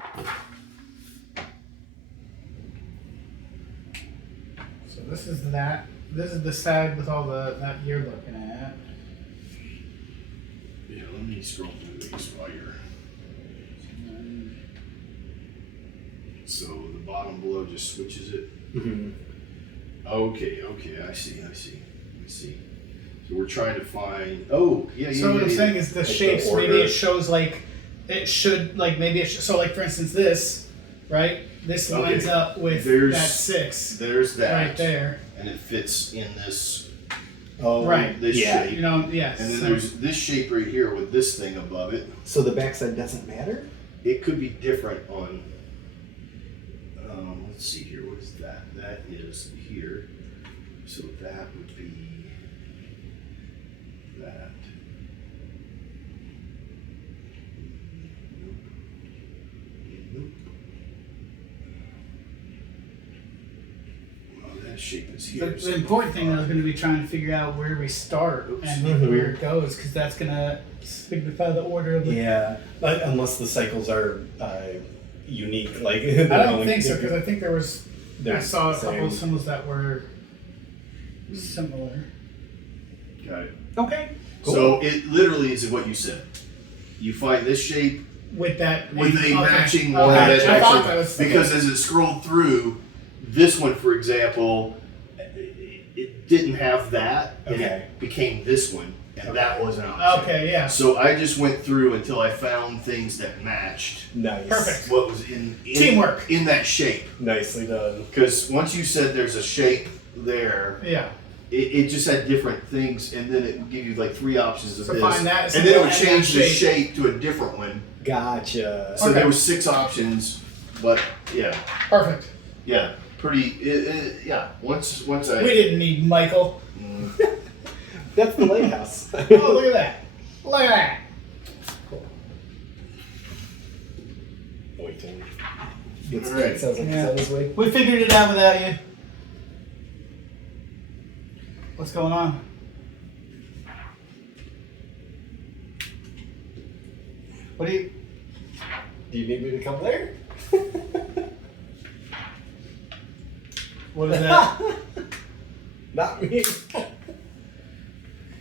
So this is that. This is the side with all that you're looking at. Yeah, let me scroll through these while you're. So the bottom below just switches it. Mm-hmm. Okay, I see. So we're trying to find. Oh, yeah. So what I'm saying is the Like the shapes. Maybe order. it shows like it should like maybe it so like for instance this right. This Okay. lines up with There's- that 6 There's that. right there. And it fits in this. Oh, Right. This yeah. shape. You know, yes. And then so- there's this shape right here with this thing above it. So the backside doesn't matter? It could be different on. Let's see here. What is that? That is here. So that would be that. Nope. Well, that shape is here. The important thing though is going to be trying to figure out where we start and where it goes, because that's going to signify the order of the. Yeah, but unless the cycles are unique, like I don't think so, because I think I They're saw a couple of same. symbols that were similar. Got it. Okay. Cool. So it literally is what you said. You find this shape With that. with a okay. matching Okay. one that I thought actually, that was because as it scrolled through, this one, for example, it didn't have that, and Okay. it became this one, and that was an option. Okay, yeah. So I just went through until I found things that matched Nice. Perfect. what was in Teamwork. in that shape. Nicely done. Because once you said there's a shape there, Yeah. it just had different things, and then it would give you like 3 options of So this, find that and then it would symbol and change that the shape. shape to a different one. Gotcha. So Okay. there was 6 options, but yeah, Perfect. yeah, pretty. Yeah, once I. We didn't need Michael. That's the lighthouse. Oh, look at that. Look at that. Waiting. All right. Sounds like Yeah. it's on his way. We figured it out without you. What's going on? What do you? Do you need me to come there? What is that? Not me.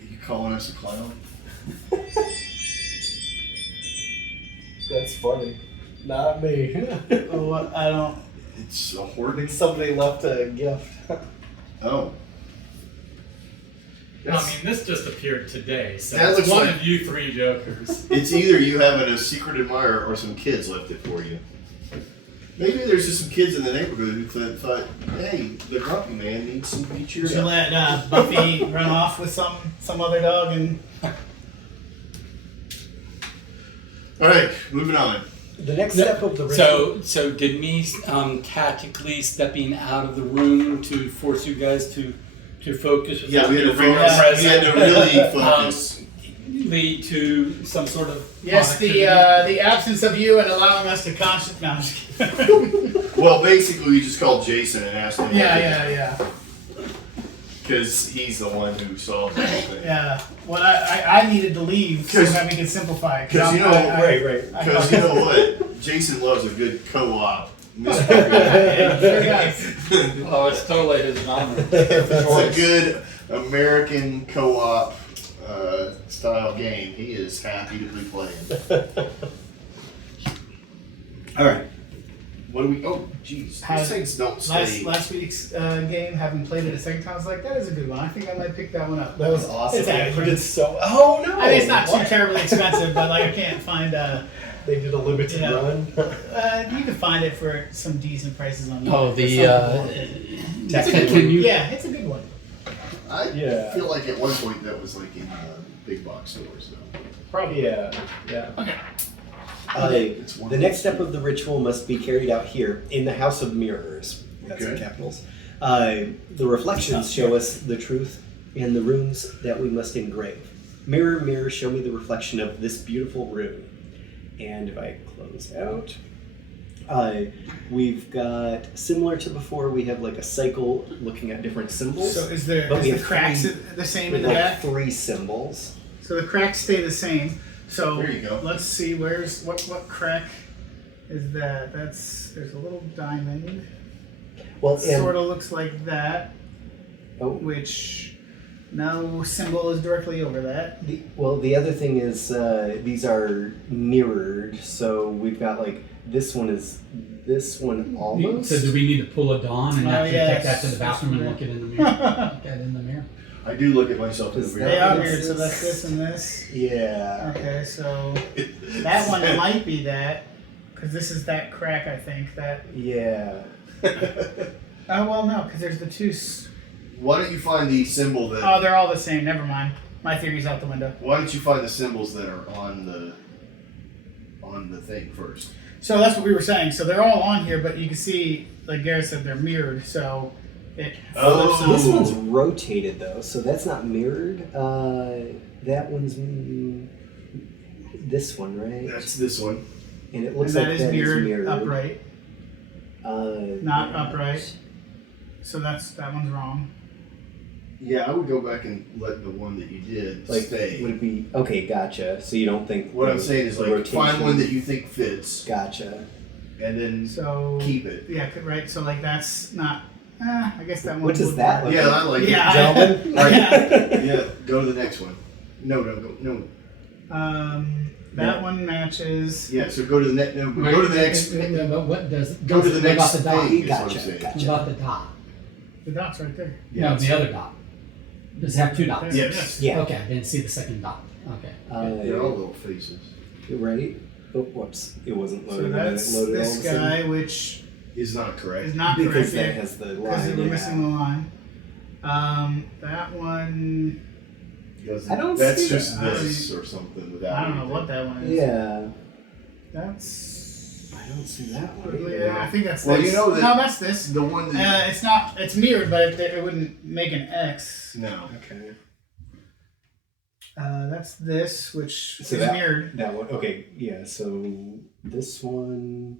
You calling us a clown? That's funny. Not me. Oh, what? I don't. It's a hoarding. Somebody left a gift. Oh. I mean, this just appeared today, so That it's looks one like- of you 3 jokers. It's either you having a secret admirer or some kids left it for you. Maybe there's just some kids in the neighborhood who thought, hey, the grumpy man needs some be cheered Did you up. let Buffy run off with some other dog and? All right, moving on. The next step of the ritual. So did me tactically stepping out of the room to force you guys to focus? Yeah, we had to bring focus. our We had to really focus. lead to some sort of Yes, productivity? the absence of you and allowing us to concentrate. No, I'm just kidding. Well, basically, we just called Jason and asked him. yeah. Because he's the one who solved the whole thing. Yeah. Well, I needed to leave so 'Cause- that we could simplify. Because you know, Right. because you know what, Jason loves a good co-op mystery. Yeah, sure does. Oh, it's totally his genre. It's a good American co-op style game. He is happy to be playing. All right. What do we? Oh, jeez. These things don't stay. Last week's game, having played it a second time, I was like, that is a good one. I think I might pick that one up. That was awesome. It's Yeah, actually- you did so. Oh no! I mean, it's not too What? terribly expensive, but like I can't find. They did a limited Yeah. run. You can find it for some decent prices on. Oh, eBay. the It's a good can one. you? Yeah, it's a good one. I Yeah. feel like at one point that was like in big box stores, though. Probably. Yeah. It's one The next step of the ritual must be carried out here in the House of Mirrors. That's in Okay. capitals. The reflections show us the truth and the runes that we must engrave. Mirror, mirror, show me the reflection of this beautiful rune. And if I close out, we've got, similar to before, we have like a cycle looking at different symbols. So is the But we have cracks three- the same with in the like back? 3 symbols. So the cracks stay the same. So There you go. let's see, what crack? is that there's a little diamond. Well, It sort of looks like that, oh, which no symbol is directly over that. the other thing is these are mirrored, so we've got like this one almost. So do we need to pull a dawn and Oh, actually yes. take that to the bathroom and look it in the mirror? Look at it in the mirror. I do look at myself in the Is mirror. They are That weird, is- so that's this and this. Yeah. Okay, so that one might be that, because this is that crack, I think. That. Yeah. Oh, well, no, because there's the two. Why don't you find the symbol that? Oh, they're all the same. Never mind. My theory's out the window. Why don't you find the symbols that are on the thing first? So that's what we were saying. So they're all on here, but you can see, like Garrett said, they're mirrored. So it flips This them. one's rotated though, so that's not mirrored. That one's this one, right? That's this one. And it And looks that like is mirrored upright, not yeah. upright. So that one's wrong. Yeah, I would go back and let the one that you did Like, stay. would it be okay? Gotcha. So you don't think What I'm saying is, like, find one that you think fits, Gotcha. and then So keep it. Yeah, right. So like that's not. I guess that one. What does would that work. look Yeah, I like it. Yeah. Gentlemen? Yeah. Yeah, go to the next one. No. That one matches. Yeah, so go to the next. No, Wait, go to the next. But what does? Go to the what about next the dot? thing. Is what I'm Gotcha. saying. What Gotcha. about the dot? The dot's right there. Yeah, No, the other dot. Does it have two dots? Yes. Yeah. Okay, I didn't see the second dot. Okay. They're all little faces. Right? Oh, whoops! It wasn't So loaded. that's It loaded all this of a sudden. guy, which Is not correct. is not Because correct that yet, has the because line. we're yeah. missing the line. That one. Doesn't- I don't That's see just that. this or something without. I don't know anything. what that one is. Yeah. That's. I don't see that one. Yeah, I think that's Well, this. you know that- No, that's this. The one that. It's not. It's mirrored, but it wouldn't make an X. No. Okay. That's this, which So is that- mirrored. That one. Okay. Yeah. So this one,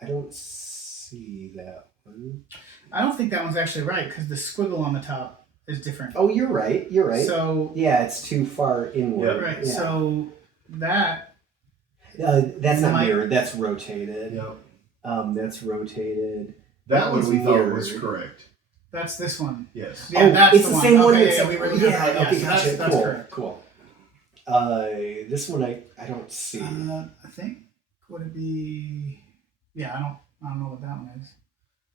I don't see that one. I don't think that one's actually right because the squiggle on the top is different. Oh, you're right. You're right. So yeah, it's too far inward. right. Yeah. So that That's not Might- mirrored. That's rotated. Yeah. That's rotated. That one was we thought was mirrored. correct. that's this one. Yes. Yeah, that's it's the the one. same one. Okay, That's yeah, we were looking at that. okay. Yeah, so Gotcha. that's cool. correct. Cool. This one I don't see. I think would it be? Yeah, I don't know what that one is.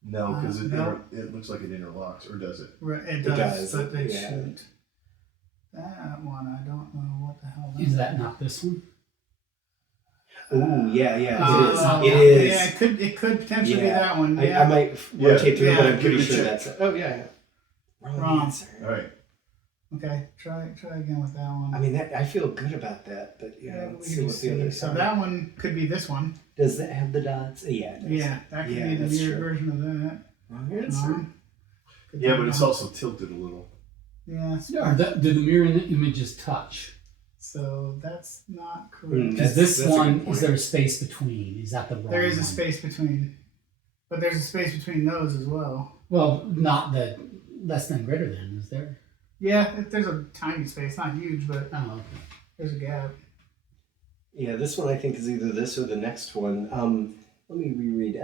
No, because No. it looks like it interlocks, or does it? Right, it It does, does, but they yeah. shouldn't. That one, I don't know what the hell. Is that not this one? Ooh, yeah, it Oh, is. It is. Yeah, it could potentially be Yeah. that one. I Yeah. might rotate through, Yeah. but I'm pretty Give it a sure check. that's. Oh yeah. Wrong. answer. All right. Okay, try again with that one. I mean, I feel good about that, but yeah, let's we see can what the other see. So side. that one could be this one. Does that have the dots? Yeah. It does. Yeah, that could Yeah, be the that's mirrored true. version of that. Wrong answer. Could Yeah, be but it's wrong. also tilted a little. Yeah, it's- Do the mirror images touch? so that's not correct. Mm, Because this that's a good one, point. is there a space between? Is that the wrong There is a one? space between, but there's a space between those as well. Well, not the less than greater than, is there? Yeah, there's a tiny space, not huge, but Oh, okay. there's a gap. Yeah, this one I think is either this or the next one. Let me reread.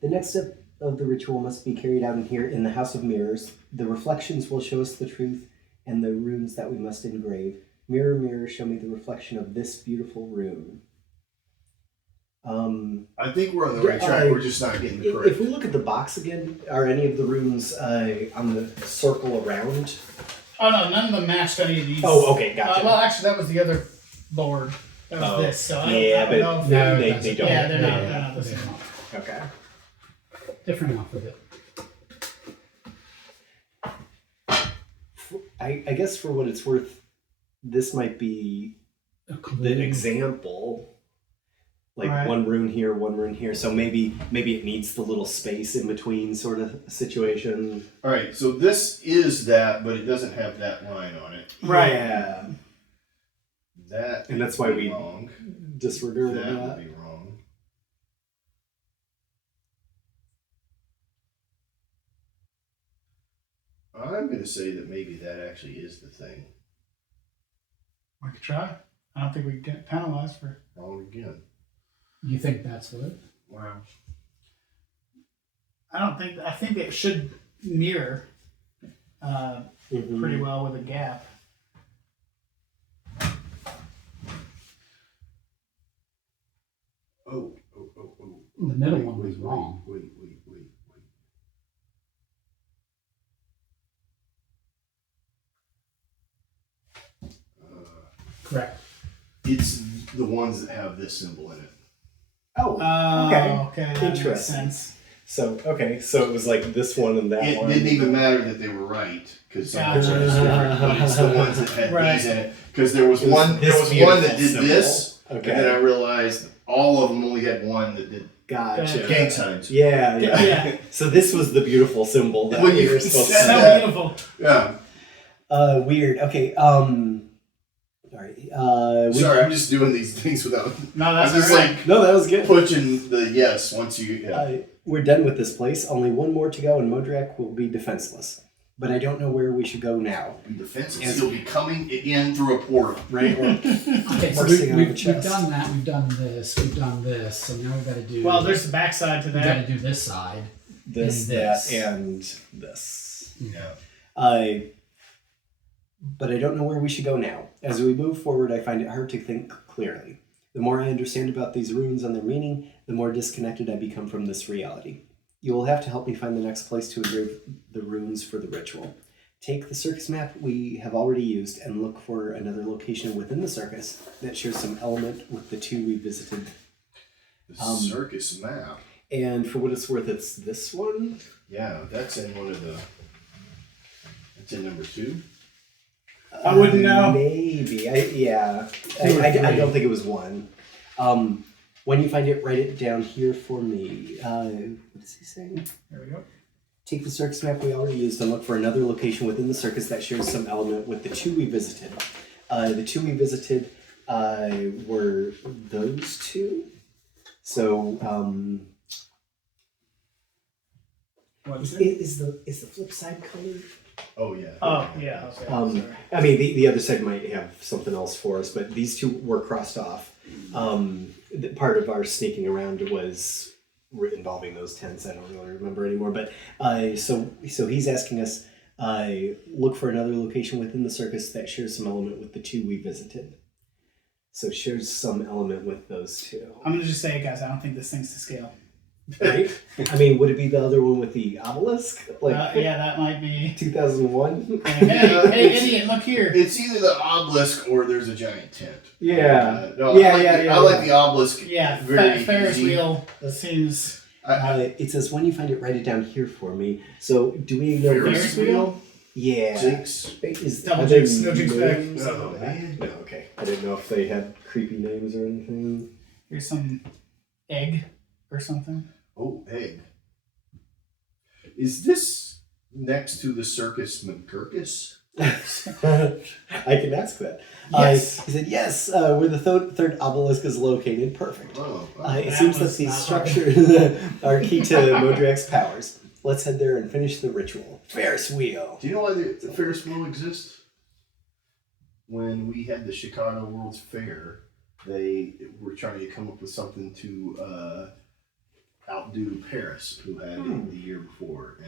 The next step of the ritual must be carried out in here in the House of Mirrors. The reflections will show us the truth and the runes that we must engrave. Mirror, mirror, show me the reflection of this beautiful rune. I think we're on the right track. We're just not getting the correct. If we look at the box again, are any of the runes on the circle around? Oh no, none of them matched any of these. Oh, okay, gotcha. Well, actually, that was the other board. That was this. So I yeah, don't know but if No, they that's- don't. yeah, they're not the same. Okay. Different alphabet. I guess for what it's worth, this might be A clue. the example. Like Right. one rune here. So maybe it needs the little space in between sort of situation. All right, so this is that, but it doesn't have that line on it. Right. Yeah. That And that's would why be we wrong. disregarded That that. would be wrong. I'm going to say that maybe that actually is the thing. We could try. I don't think we get penalized for. Wrong again. You think that's what? Wow. I think it should mirror pretty well with a gap. Oh. The middle one was wrong. Wait. Correct. It's the ones that have this symbol in it. Oh, Okay, that makes Interesting. sense. so it was like this one and that It one. didn't even matter that they were right because Gotcha. some was different, but it's the ones that had Right. these in it. Because there was It was one this that did beautiful this, Okay. and then I realized all of them only had one that did Gotcha. gang signs. Yeah. Yeah. So this was the beautiful symbol that When we you were supposed to said So see. beautiful. Yeah. Weird. Okay. Sorry. Sorry, I'm just doing these things without. No, I'm that's just all right. like No, that was good. pushing the yes once you. Yeah. We're done with this place. Only one more to go, and Mhodryak will be defenseless. But I don't know where we should go now. Be defenseless. You'll be coming in through a portal. Right? Okay, so Bursting out of we've the chest. done that, we've done this, so now we've got to do. Well, there's the backside to We've got that. to do this side. This, And that, this. and this. Yeah. But I don't know where we should go now. As we move forward, I find it hard to think clearly. The more I understand about these runes and their meaning, the more disconnected I become from this reality. You will have to help me find the next place to engrave the runes for the ritual. Take the circus map we have already used and look for another location within the circus that shares some element with the two we visited. The circus map. And for what it's worth, it's this one. Yeah, that's in one of the. That's in number 2. I wouldn't know. Maybe. I Two or I three. don't think it was one. When you find it, write it down here for me. What is he saying? There we go. Take the circus map we already used and look for another location within the circus that shares some element with the two we visited. The two we visited were those two. So, What is it? is the flip side colored? Oh yeah. Oh, yeah. Okay. Sorry. I mean, the other side might have something else for us, but these two were crossed off. Part of our sneaking around was involving those tents. I don't really remember anymore. But so he's asking us look for another location within the circus that shares some element with the two we visited. So shares some element with those two. I'm going to just say it, guys. I don't think this thing's to scale. Right? I mean, would it be the other one with the obelisk? Like Yeah, that might be. 2001? Hey, idiot, look here. It's either the obelisk or there's a giant tent. Yeah. No, Yeah, I like the obelisk. Yeah, Very Ferris easy. wheel seems. It says, when you find it, write it down here for me. So, do we know... Ferris wheel? Yeah. Jinx. Double are there jinx, no jinx back. names Oh, on that? man. No, okay. I didn't know if they had creepy names or anything. Here's some egg or something. Oh, egg. Is this next to the Circus Mhodryak? I can ask that. Yes. He said, yes, where the third obelisk is located. Perfect. Oh, It That seems that was these not hard. structures are key to Mhodryak's powers. Let's head there and finish the ritual. Ferris wheel. do you know why the Ferris wheel exists? When we had the Chicago World's Fair, they were trying to come up with something to outdo Paris, who had it the year before,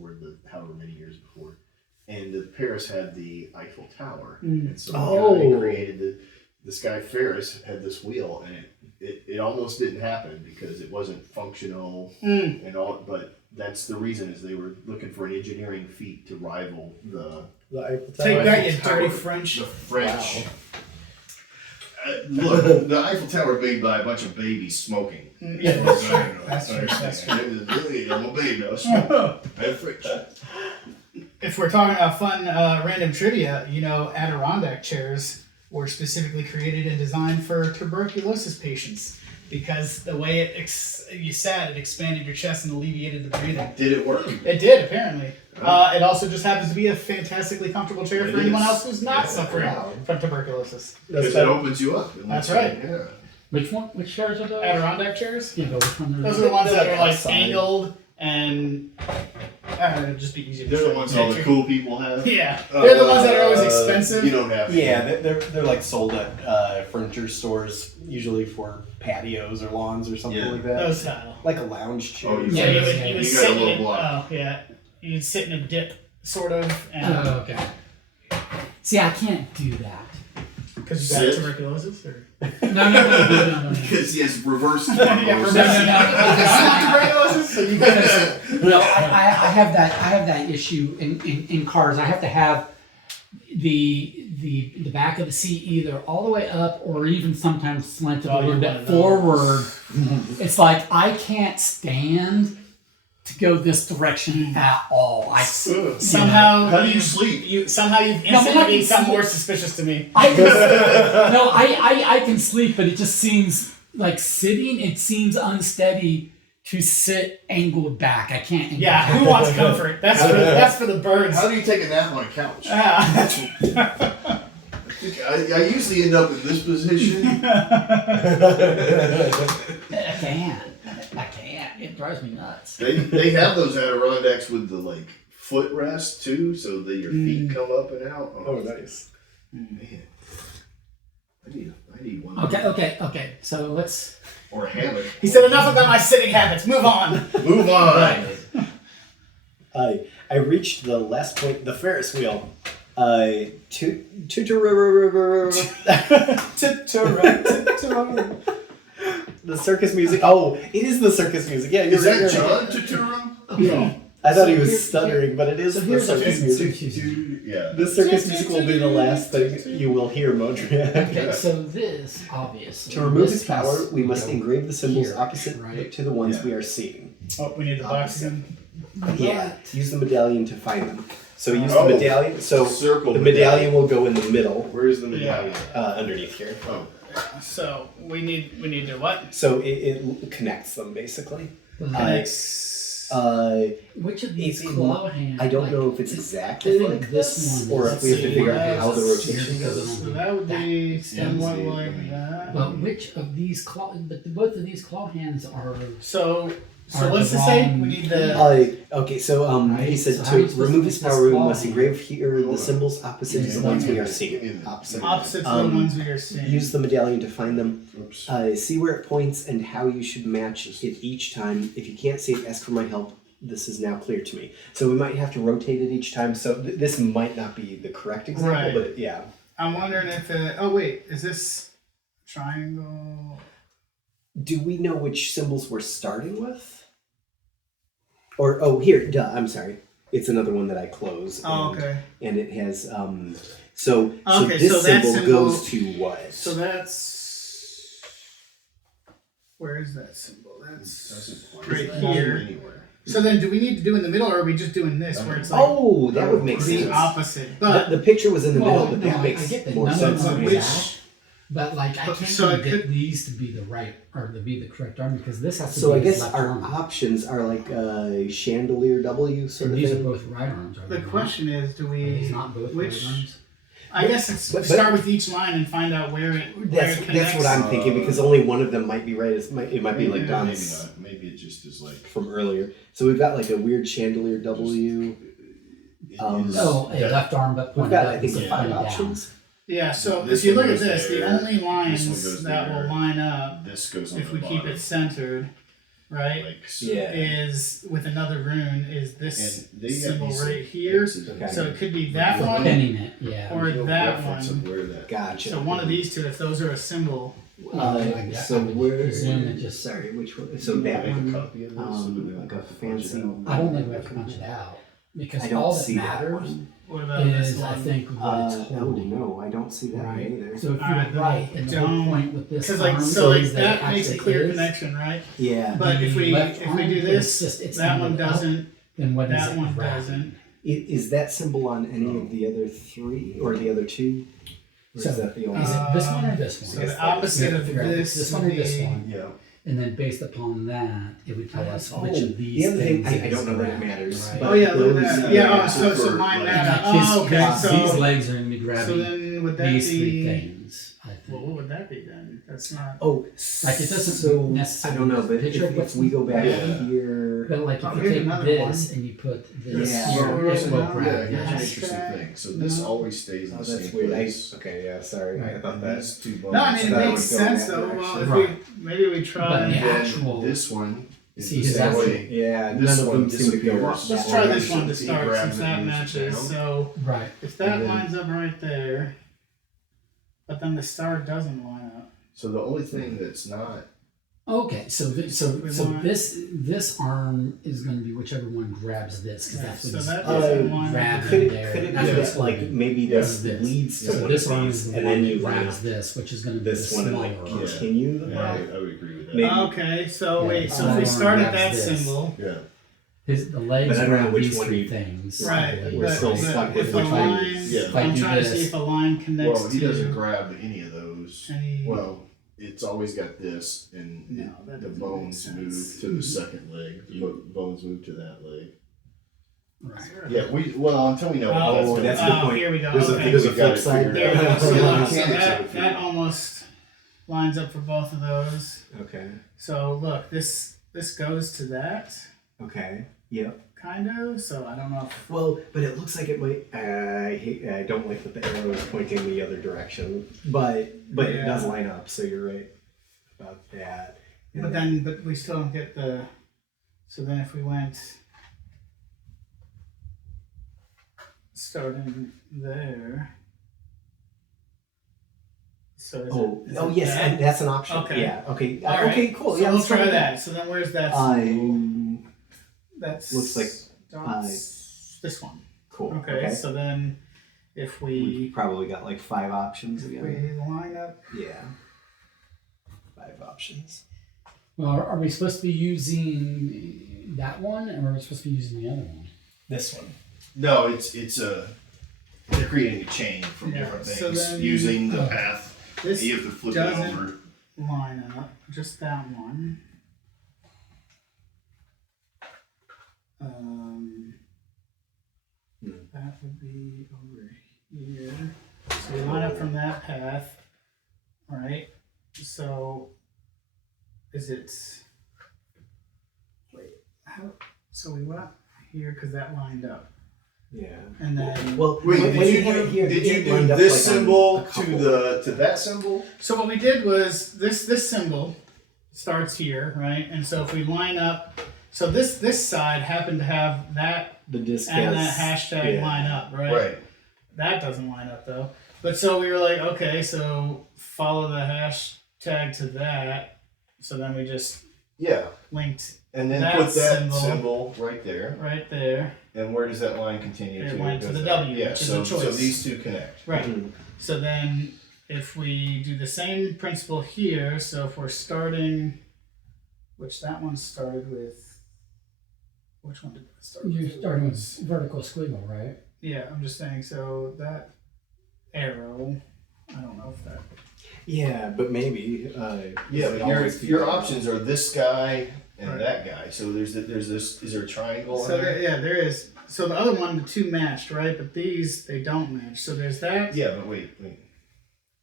or the however many years before. And Paris had the Eiffel Tower, and so the guy created this guy Ferris had this wheel, and it almost didn't happen because it wasn't functional and all. But that's the reason is they were looking for an engineering feat to rival the Eiffel Tower. Take that, you Eiffel dirty Tower. French. The French. Look, the Eiffel Tower was made by a bunch of babies smoking. Yeah, that's true. That's true. That's true. I'm a baby. I was smoking. I'm French. If we're talking about fun random trivia, you know, Adirondack chairs were specifically created and designed for tuberculosis patients because the way you sat, it expanded your chest and alleviated the breathing. Did it work? It did, apparently. It also just happens to be a fantastically comfortable chair It for anyone is. else who's not Yeah, suffering wow. from tuberculosis. Because it opens you up. That's right. Yeah. Which one? Which chairs are those? Adirondack chairs? Yeah, but which one are Those those? are the ones They're that like are like outside. angled and just be easier. to They're the show ones you all the picture. cool people have. Yeah, they're the ones that are always expensive. You don't have. Yeah, they're like sold at furniture stores, usually for patios or lawns or something Yeah. like that. Those style. Like a lounge chair. Oh, you So Yeah, you yeah, would, yeah. you would You got sit a in little it. block. Oh yeah, you'd sit in a dip, sort of, and Oh, okay. See, I can't do that. because you got Sit. tuberculosis, or No. Because he has reverse yeah, thrombosis. tuberculosis. So you got No, I have that issue in cars. I have to have the back of the seat either all the way up or even sometimes slanted a little bit forward. It's like I can't stand to go this direction at all. somehow. How do you sleep? You've I instantly can become sleep. more suspicious to me. I can sleep, but it just seems like sitting. It seems unsteady to sit angled back. I can't. Yeah, who wants comfort? That's for the birds. How do you take a nap on a couch? Ah. I usually end up in this position. I can't. It drives me nuts. They have those Adirondacks with the like footrest too, so that your feet come up and out. Oh, nice. Man, I need one. Okay. So let's. Or a hammock. He said enough about my sitting habits. Move on. Move on. I reached the last point, the Ferris wheel. The circus music. Oh, it is the circus music. Yeah, Is you're that right. John Turturro? Yeah. I thought he was stuttering, but it is the here's circus the music. Yeah. The circus music will be the last thing you will hear, Mhodryak. Okay, so this obviously. To remove this its power, piece we must go engrave the symbols here, opposite right? to the ones Yeah. we are seeing. Oh, we need the box again. Yeah. Use the medallion to find them. So use Oh. the medallion. So Circle the medallion will go in the middle, Where's the medallion? underneath here. Oh. So we need to what? So it connects them basically. Next. Which of these It's- claw hands? I don't like, know if it's I exactly think like this this, one or is- if we have to let's figure see, out how the let's rotation see. goes. So that would be somewhat Yeah. like that. But which of these claw? But both of these claw hands are. So Are let's the just say wrong- we need the. Okay, so Right, he said so how are you to supposed remove to his get power, this we claw must hand? engrave here Hold the on. symbols opposite to the ones we are seeing. Opposite. Opposite to the ones we are seeing. Use the medallion to find them. Oops. See where it points and how you should match it each time. If you can't see it, ask for my help. This is now clear to me. So we might have to rotate it each time. So this might not be the correct example, Right. but yeah. I'm wondering if it. Oh wait, is this triangle? Do we know which symbols we're starting with? Or, oh, here, duh, I'm sorry. It's another one that I close. Oh, and, okay. And it has, so Okay, this so that symbol symbol- goes to what? So that's. Where is that symbol? That's Doesn't quite right fit here. anywhere. So then, do we need to do in the middle, or are we just doing this, where it's like Oh, that would make the sense. opposite? But The picture was in the Well, middle, but no, that I makes get that. more No, sense. no, to no, me. which- But like I can't So even it get could- these to be the right or to be the correct arm because this has to So be I his guess left our arm. options are like chandelier W sort And of these are thing. both right arms. Are the they not? question is, do Are we? these not both which? right arms? I guess it's But- start with each line and find out where it That's connects. what I'm thinking because only one of them might be right. It might be like Maybe Don's Maybe not. Maybe it just is like. from earlier. So we've got like a weird chandelier W. it Um, is- Oh, a that- left arm but We've pointed got up I think instead of five pointed down. options. Yeah. So This if you one look at goes this, there. the only This one lines goes that there. will line up This goes on if the we keep bottom. it centered, right, Like, Yeah. is with another rune is And this they have symbol these right here. X's and Okay. So it could be that For one pinning it, yeah. or There's no that reference one. of where that. Gotcha. So one of these two, if those are a symbol, So we're presume it just. sorry, which one? So You that make a one, copy of this, so that we like don't a have to punch it fancy. out. I don't think we have to punch it out because I don't all that see that matters one. what about this is I one? think what it's Oh holding. no, I don't see that one Right. either. So if you're Alright, then right, and the whole don't- point with this Because like arm so like is that it makes a actually clear is connection, right? Yeah. But if the we left if arm, we do it's this, just- it's that one angled up, doesn't. then what is That it one grabbing? doesn't. Is that symbol on any of the other three or the other two? Or So, is that the only? Is it this one or this one? So I guess the that is- opposite We have to of figure out this one would or this be- one, Yeah. and then based upon that, it would tell us which Oh, of these the other thing, things I don't know that it grabbing, matters. right? but Oh yeah, look at those, that. Yeah. Oh, so for, mine like, matter. His- Oh, okay. his- So these legs are going to be so grabbing then would that these three be? things. I Well, think. what would that be then? That's not. Oh, Like, it doesn't so necessarily I don't know, but picture if what's- we go back Yeah. here, But like Oh, if you here's take another this one. and you put this Yeah. here, Well, it will right grab now, Yeah, here's an that. interesting thing. So this No. always stays in oh, the that's same weird. place. Okay, yeah, sorry, I thought And that. these two bones. No, I mean it that makes would go in sense that though. Well, if direction. we maybe we But try. the Then actual- this one is See, the his same actual- way. Yeah, This none of one them seem to go disappears. up. Let's that try way. this one to He start grabs since it that and moves it matches. down. So Right. if that And then- lines up right there, but then the star doesn't line up. So the only thing that's not Okay, so We so want- this arm is going to be whichever one grabs this because Yeah, that's so what that he's doesn't line up. grabbing Could there. it, could it be That's what's that, like, holding. maybe Yeah. this This. leads to So one this of arm these, is the and one then that you line grabs up this, which is going to be this the one and smaller like arm. continue the I would agree with that. Maybe. Okay, so Yeah, wait, so the if we arm start at that grabs this. symbol, Yeah. The legs But I don't know grab which these one three you- things. right? We're But, still but stuck with if a which one line, Yeah. If I I'm do trying to see this- if a line connects Well, he to doesn't grab any of those. any. Well, it's always got this, and No, that the doesn't bones make move sense. to the second leg. The bones move to that leg. Right. Yeah, until we know what Oh, that's that's gonna good Oh, point. here we go. There's Okay. a, there's a We got flip it side figured There there. we go. So, Yeah. so Yeah. that almost lines up for both of those. Okay. So look, this goes to that Okay. Yep. kind of. So I don't know. If, Well, but it looks like it might. I don't like that the arrow is pointing the other direction, but it Yeah. does line up. So you're right about that. but we still don't get the. So then if we went starting there. So is Oh, it, is oh it yes, that? and that's an option. Okay. Yeah. Okay. All right. Okay. Cool. So yeah. we'll let's try that. that. So then where's that? That's looks like, dots, this one. Cool. Okay, so then if We've we probably got like 5 options again. line up, Yeah. 5 options. Well, are we supposed to be using that one, or are we supposed to be using the other one? This one. No, it's they're creating a chain from Yeah, different so things then- using the path. this You have to flip it doesn't over. line up, just that one. That would be over here. So we line up from that path, right? So is it? Wait, how? So we went here because that lined up, Yeah. and then Well, Wait, when did you had it do, here, did it you lined do up, this like, on symbol a to couple. to that symbol? So what we did was this symbol starts here, right? And so if we line up, so this side happened to have that The disc and has- that hashtag yeah. line up, right? Right. That doesn't line up though. But so we were like, okay, so follow the hashtag to that. So then we just Yeah. linked And then That put that symbol. symbol right there. right there. And where does that line continue It to? went to Goes the down. W, Yeah, which is so a choice. so these two connect. Right. Mhm. So then if we do the same principle here, so if we're starting, which that one started with, which one did that start with? You're starting with vertical squiggle, right? Yeah, I'm just saying, so that arrow, I don't know if that, Yeah, but maybe. Yeah, it but your always be- your options are this guy and Right. that guy. So there's this. Is there a triangle so in there? yeah, there is. So the other one, the two matched, right? But these, they don't match. So there's that, Yeah, but wait. and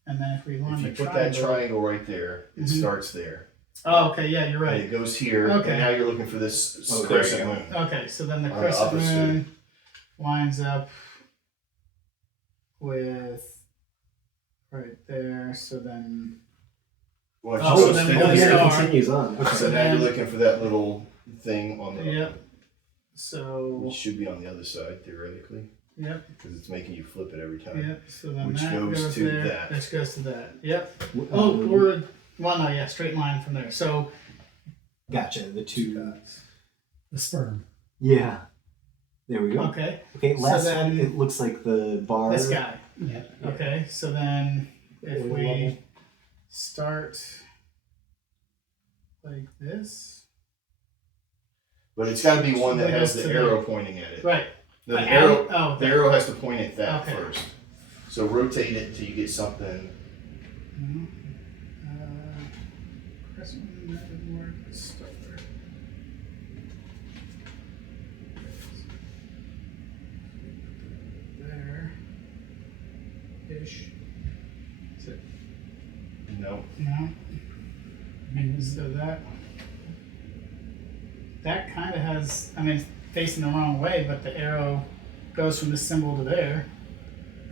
then if we line If you the put that triangle. triangle right there, it Mhm. starts there. Oh, okay, yeah, you're And right. it goes here, Okay. and now you're looking for this Oh, there you crescent go. moon. Okay, so then the On the crescent upper moon lines up with right there. So then, Well, Oh, so so then instead we of go yeah, this- star. it continues on. Okay. so now you're looking for that little thing on the. yep. So Which should be on the other side theoretically, yep, because it's making you flip it every time. yep. So then Which that goes to there. that. Which goes to that. Yep. Um, Oh, we're well, no, yeah, straight line from there. So gotcha. The two. The sperm. Yeah. There we go. okay, Okay, So last then- one. It looks like the bar. this guy. Yeah. Okay, so then if Level. we start like this, But it's got to be one that So it has goes the to arrow pointing at it. right? No, the An arrow. Oh, The arrow has to point at that Okay. first. So rotate it until you get something. No. Crescent moon, that didn't work. Star. There. Ish. That's it. No. No. I mean, so that kind of has. I mean, it's facing the wrong way, but the arrow goes from this symbol to there.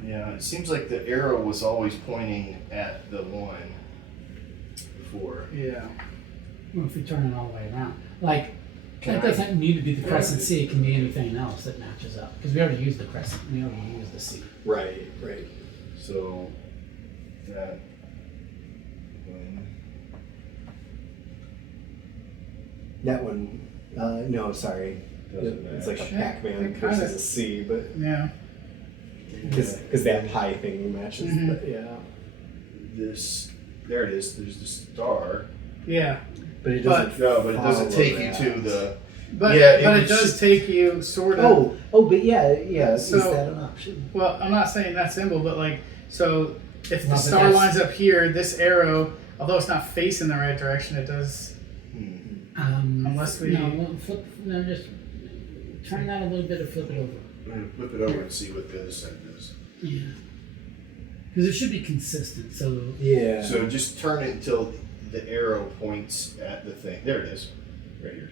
Yeah, it seems like the arrow was always pointing at the one before. Yeah. Well, if we turn it all the way around, like Can that doesn't need to be the crescent C. It can be anything else that matches up because we already used the crescent. We already used the C. Right, right. So that one. That one, no, sorry. Doesn't It's like a match. Pac-Man It kinda- versus a C, but Yeah. because that pie thing matches. Mhm. But yeah, This, there it is. There's the star. Yeah. but it But- doesn't. No, but it doesn't follow take that. you to the. But Yeah, it but it was does just- take you sort of. But yeah. So- is that an option? Well, I'm not saying that symbol, but like, so if the No, but star that's- lines up here, this arrow, although it's not facing the right direction, it does. Unless we- just turn that a little bit or flip it over. I'm gonna flip it over and see what the other side does. Yeah. Because it should be consistent. So Yeah. So just turn it until the arrow points at the thing. There it is, right here.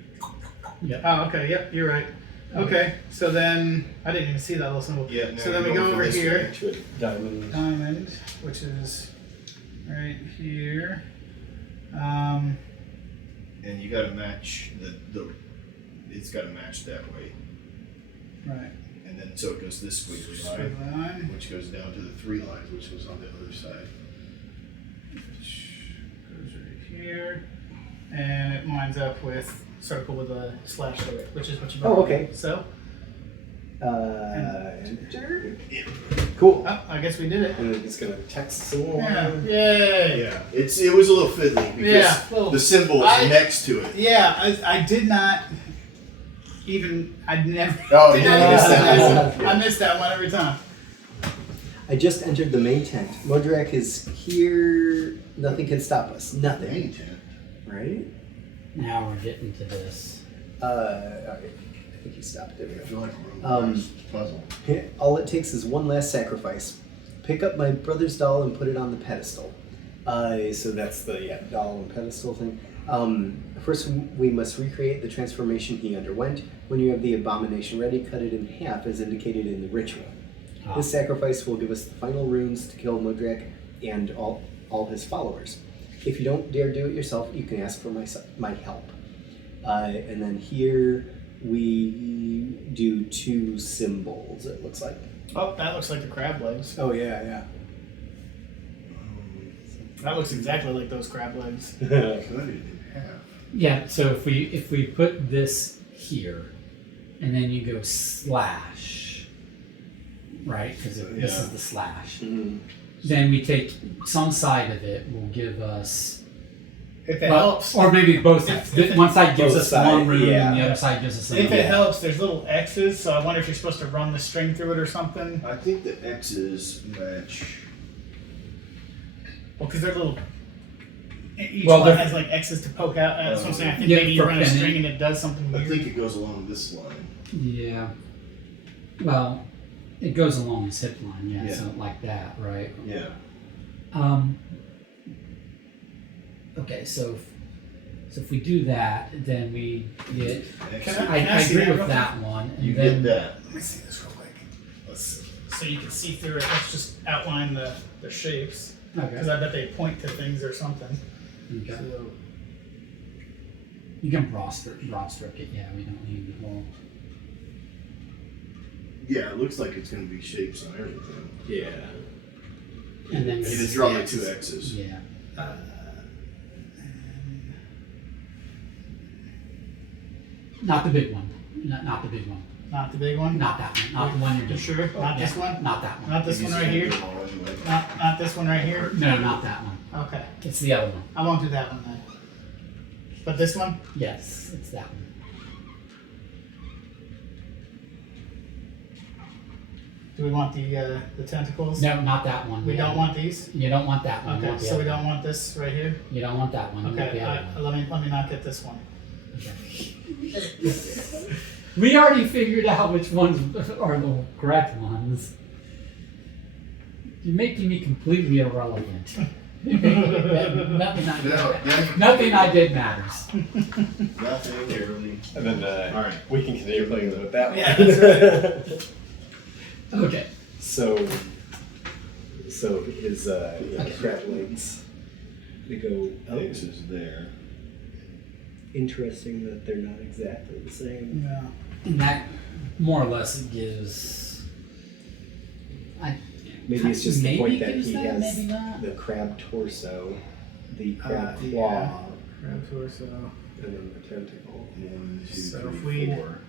Oh, okay. Yep, you're right. Okay, so then I didn't even see that little symbol. Yeah. So then we you're go going over this here. way. to a diamond. Diamond, which is right here. And you got to match the. It's got to match that way, Right. and then so it goes this squiggly Straight line, line. which goes down to the 3 lines, which goes on the other side. Which goes right here, and it lines up with circle with a slash through it, which is what you. Oh, okay. So, Enter. Cool. oh, I guess we did it. And then it's gonna text some more. Yeah. Yay. Yeah, it was a little fiddly because Yeah, little- the symbol I- is next to it. Yeah, I did not even. I never. Oh, did yeah, not you missed even- that one. I missed that one every time. I just entered the main tent. Mhodryak is here. Nothing can stop us. Nothing. Main tent. Right? now we're getting to this. Alright. I think he stopped I it. feel like we're on a puzzle. All it takes is one last sacrifice. Pick up my brother's doll and put it on the pedestal. So that's the doll and pedestal thing. First, we must recreate the transformation he underwent. When you have the abomination ready, cut it in half as indicated in the ritual. This sacrifice will give us the final runes to kill Mhodryak and all his followers. If you don't dare do it yourself, you can ask for my help. And then here we do 2 symbols, it looks like. Oh, that looks like the crab legs. Oh, yeah. That looks exactly like those crab legs. Cut it in half. Yeah. So if we put this here, and then you go slash, right? Because this is the slash. Mhm. Then we take some side of it will give us, If it well, helps. or maybe both. One side gives Both us sides, one room, yeah. and the other side gives us If another. it helps, there's little X's, so I wonder if you're supposed to run the string through it or something. I think the X's match. Well, because they're little. Each Well, one they're- has like X's to poke out. That's what I'm saying. I think Yeah, maybe you for run a pinning. string and it does something I weird. think it goes along this line. Yeah. Well, it goes along the zip line, yeah, Yeah. so like that, right? Yeah. Okay, so if we do that, then we get. Can I see agree that with real that one. And You then, get that. Let me see this real quick. Let's see. So you can see through it. Let's just outline the shapes. Because Okay. I bet they point to things or something. Okay. So, You can broad stroke it. Yeah, we don't need the whole. Yeah, it looks like it's going to be shapes on everything. Yeah. And then You this just is draw the the X's. 2 X's. Yeah. Not the big one. Not the big one. not the big one. Not that one. Not the one you're You doing. sure? Not this one. Not that one. Not this one right here. Not this one right here. No, not that one. Okay. It's the other one. I won't do that one then. But this one. Yes, it's that one. Do we want the tentacles? No, not that one. We Yeah. don't want these. You don't want that one. You Okay, want the so we other don't one. want this right here. You don't want that one. You want Okay, the other one. let me not get this one. We already figured out which ones are the correct ones. You're making me completely irrelevant. Nothing I did matters. Nothing really. And then All right. we can continue playing with that one. Yeah, that's right. Okay. So his crab legs, they go. Oh, X is there. interesting that they're not exactly the same. Yeah. And that more or less gives. Maybe it's just the Maybe point that gives he that, has maybe not. the crab torso, the crab claw, Yeah. Crab torso. and then the tentacle. 1, 2, So 3, if we- 4.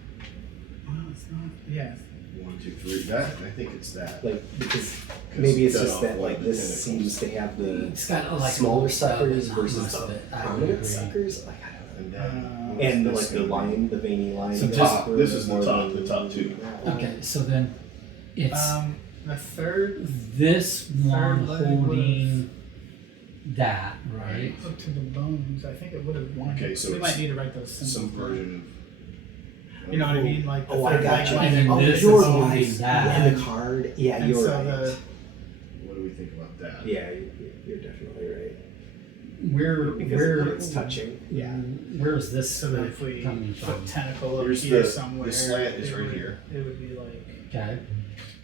Well, it's not. Yeah. 1, 2, 3. That I think it's that. Like because maybe it's cut just off that one like of the this tentacles. seems to have the It's got like smaller most of it, suckers not versus most of the it. I would prominent agree. suckers. Like I don't know. And then And this like the gonna be- line, the veiny line. So goes top, through this is the more top, than the top two. that. Okay, so then it's The third this one leg holding that, right? up to the bones. I think it would have won. Okay, so we it's might need to write those symbols. some version of. You know what I mean? Like the Oh, I third got leg you. line And then Oh, this is you're holding right. that. And the card. Yeah, And you're so right. What do we think about that? Yeah, you're definitely right. Where It's touching. Yeah. Where's this So that if scoop we coming put from? tentacle up Here's here the- somewhere, the slant is it right would- here. It would be like Okay.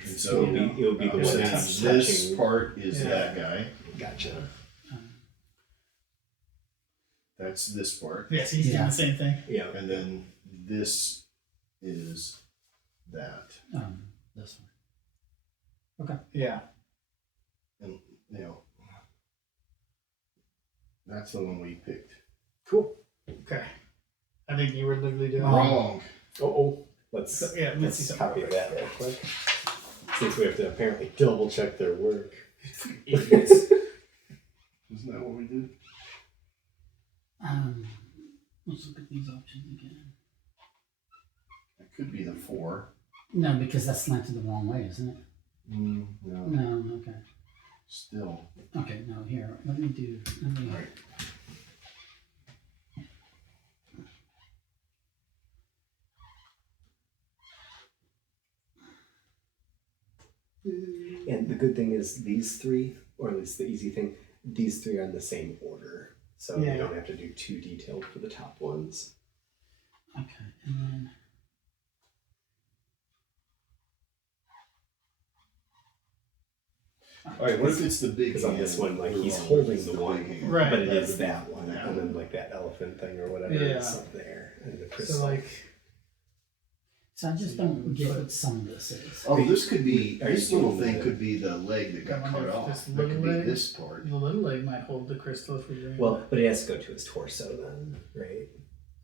And so it would be the I'm one saying that's this touching. part is Yeah. that guy. Gotcha. That's this part. yes, he's doing Yeah. the same thing. Yeah. And then this is that. This one. Yeah. And you know, that's the one we picked. Cool. Okay. I think you were literally doing. Wrong. Oh. Let's So, yeah, let's see something copy real that real quick. Since we have to apparently double check their work. Idiots. Isn't that what we did? Let's look at these options again. It could be the 4. No, because that's slanted the wrong way, isn't it? No. No. Okay. Still. Okay. No. Here. Let me. And the good thing is these three, or at least the easy thing, these three are in the same order. So Yeah. you don't have to do too detailed for the top ones. Okay. And then. All right. What if it's the big? Because on this hand? one, like We're he's wrong. holding It's the big one, hand. Right. but it That is would be that one, that and then like that elephant thing or whatever Yeah. is up there, and the crystal. So like, So I just don't get what some of this is. Oh, this could be. Are you This little doing thing the- could be the leg that got I wonder cut if off. this That little could be leg- this part. the little leg might hold the crystal if we're doing. Well, but it has to go to his torso then, right?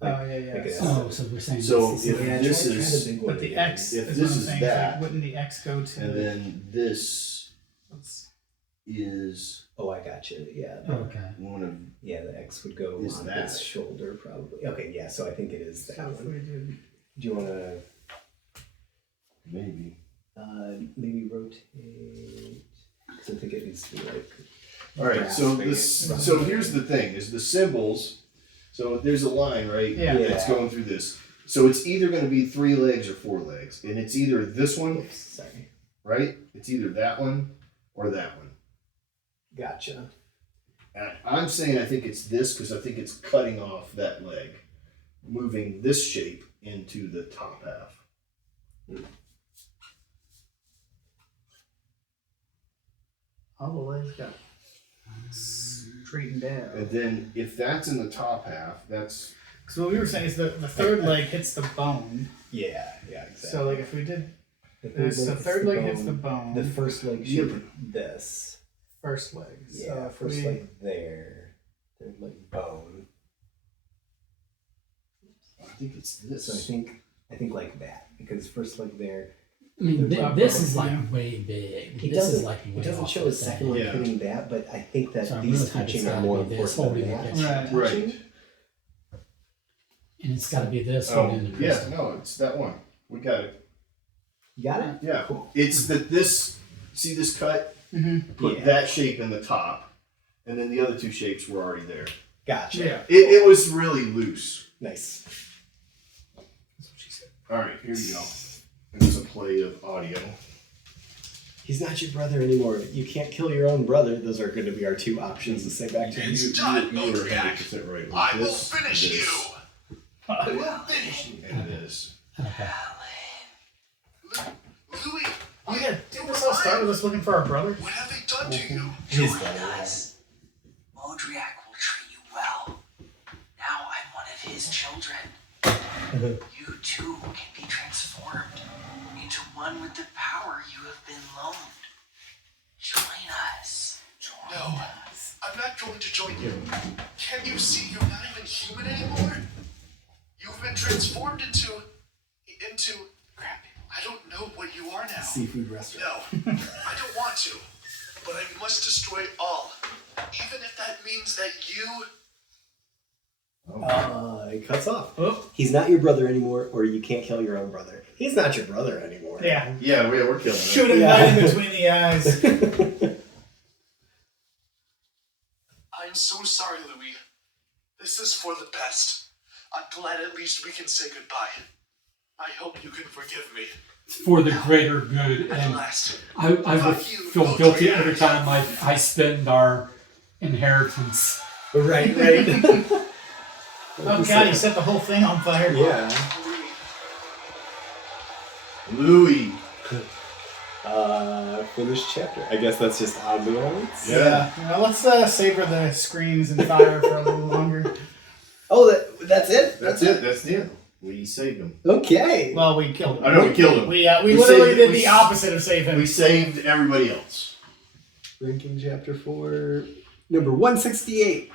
oh yeah. like it So, Oh, so we're saying So this if is Yeah, this try the is, big one but the again. X If is this what I'm is saying. that, Like, wouldn't the X go to? and then this Let's- is Oh, I got you. Yeah. okay. one of. Yeah, the X would go Is on that- his shoulder probably. Okay, yeah, so I think it is that So if one. we did, Do you want to Maybe. maybe rotate? Because I think it needs to be like. All right. So grasping this. it. So here's the thing: is the symbols. So there's a line, right? Yeah. It's going through this. So it's either going to be 3 legs or 4 legs, and it's either this one, Oops, sorry. right? It's either that one or that one. Gotcha. And I'm saying I think it's this because I think it's cutting off that leg, moving this shape into the top half. all the legs got straightened down. And then if that's in the top half, that's Because what we were saying is the third leg hits the bone. Yeah, exactly. So like if we did the this, the third leg hits the bone. The first leg Yeah, should be this. first leg. Yeah, So if first we, leg there. Third leg bone. I think it's this. So I think like that because first leg there. I mean, The top this row, is like yeah. way big. He This is doesn't. like He way doesn't off show the his second one Yeah. hitting that, but I think that So I these really think it's touching are gotta more be this important than holding that. the picture. Right. touching. Right. And it's got to be this Oh, holding the yeah, crystal. no, it's that one. We got it. You got it. Yeah. Cool. It's that this, see this cut? Put Yeah. that shape in the top, and then the other 2 shapes were already there. Gotcha. yeah. It was really loose. Nice. All right, here we go. It's a play of audio. He's not your brother anymore. You can't kill your own brother. Those are going to be our two options to say back to him. You were 100% right. I will finish you. I will finish you. And it is. Okay. Louis, Oh yeah, didn't this all start with us looking for our brother? what have they done to you? His Join brother. us. Mhodryak will treat you well. Now I'm one of his children. You too can be transformed into one with the power you have been loaned. Join us. No, I'm not going to join you. Can you see you're not even human anymore? You've been transformed into. I don't know what you are now. Seafood restaurant. No, I don't want to. But I must destroy all. Even if that means that you. It cuts off. Oh. He's not your brother anymore, or you can't kill your own brother. He's not your brother anymore. Yeah. Yeah, we're killing it. Shoot him right in between the eyes. I'm so sorry, Louis. This is for the best. I'm glad at least we can say goodbye. I hope you can forgive me. For the greater good. At And last. I would feel guilty every time I spend our inheritance. Right. Oh god, he set the whole thing on fire. Yeah. Louis. Finished chapter. I guess that's just ambiance. Yeah. Well, let's savor the screams and fire for a little longer. Oh, that's it? That's it. That's the end. We saved him. Okay. Well, we killed him. I know we killed him. We We literally saved- did we the s- opposite of save him. We saved everybody else. Ranking chapter 4, number 168.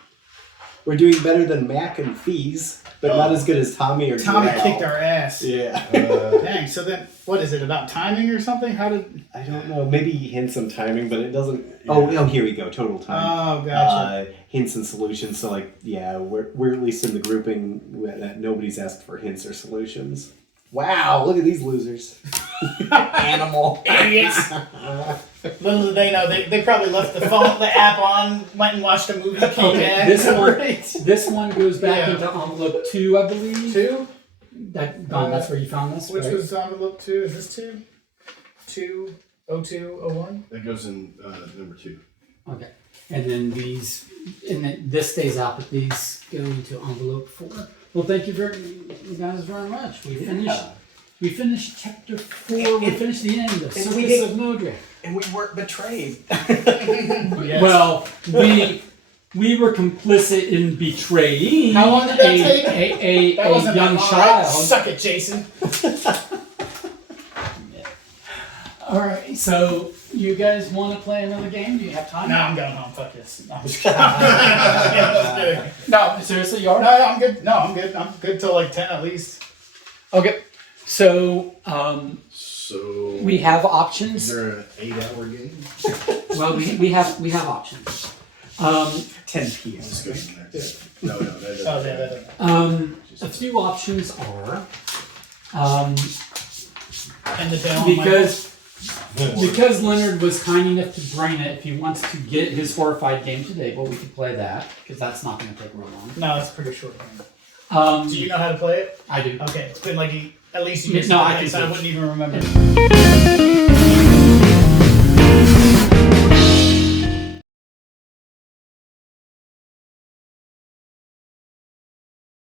We're doing better than Mac and Fees, but not as good as Tommy or Tommy Joel. kicked our ass. Yeah. Dang, so then, what is it, about timing or something? How did... I don't know. Maybe hints on timing, but it doesn't. Oh, here we go. Total time. Oh, gotcha. Hints and solutions. So, like, yeah, we're at least in the grouping that nobody's asked for hints or solutions. Wow, look at these losers. Animal. Idiots. Little did they know, they probably left the app on, went and watched a movie, came back. This one goes back Yeah. into envelope 2, I believe. 2? That's where you found this, Which right? was envelope 2? Is this 2? 2, 02, 01? That goes in number 2. Okay. And then this stays out, but these go into envelope 4. Well, thank you guys very much. We finished chapter 4. We finished the end of Circus of Mhodryak. And we weren't betrayed. Yes. Well, we were complicit in betraying How long did that take? a That wasn't young that long, right? child. Suck it, Jason. All right, so you guys want to play another game? Do you have time? No, I'm going home. Fuck this. No, I'm just kidding. Yeah, let's do it. No, seriously, you are? No, I'm good. No, I'm good. I'm good till like 10 at least. Okay, so So we have is options. there an 8-hour game? Well, we have options. 10 p.m. Let's go from there. No, that doesn't. Oh, yeah. A few options are And the down. because Leonard was kind enough to bring it. If he wants to get his horrified game to table, we can play that because that's not going to take real long. No, it's a pretty short game. Do you know how to play it? I do. Okay, it's been like at least a year No, I since can I do it. wouldn't even remember.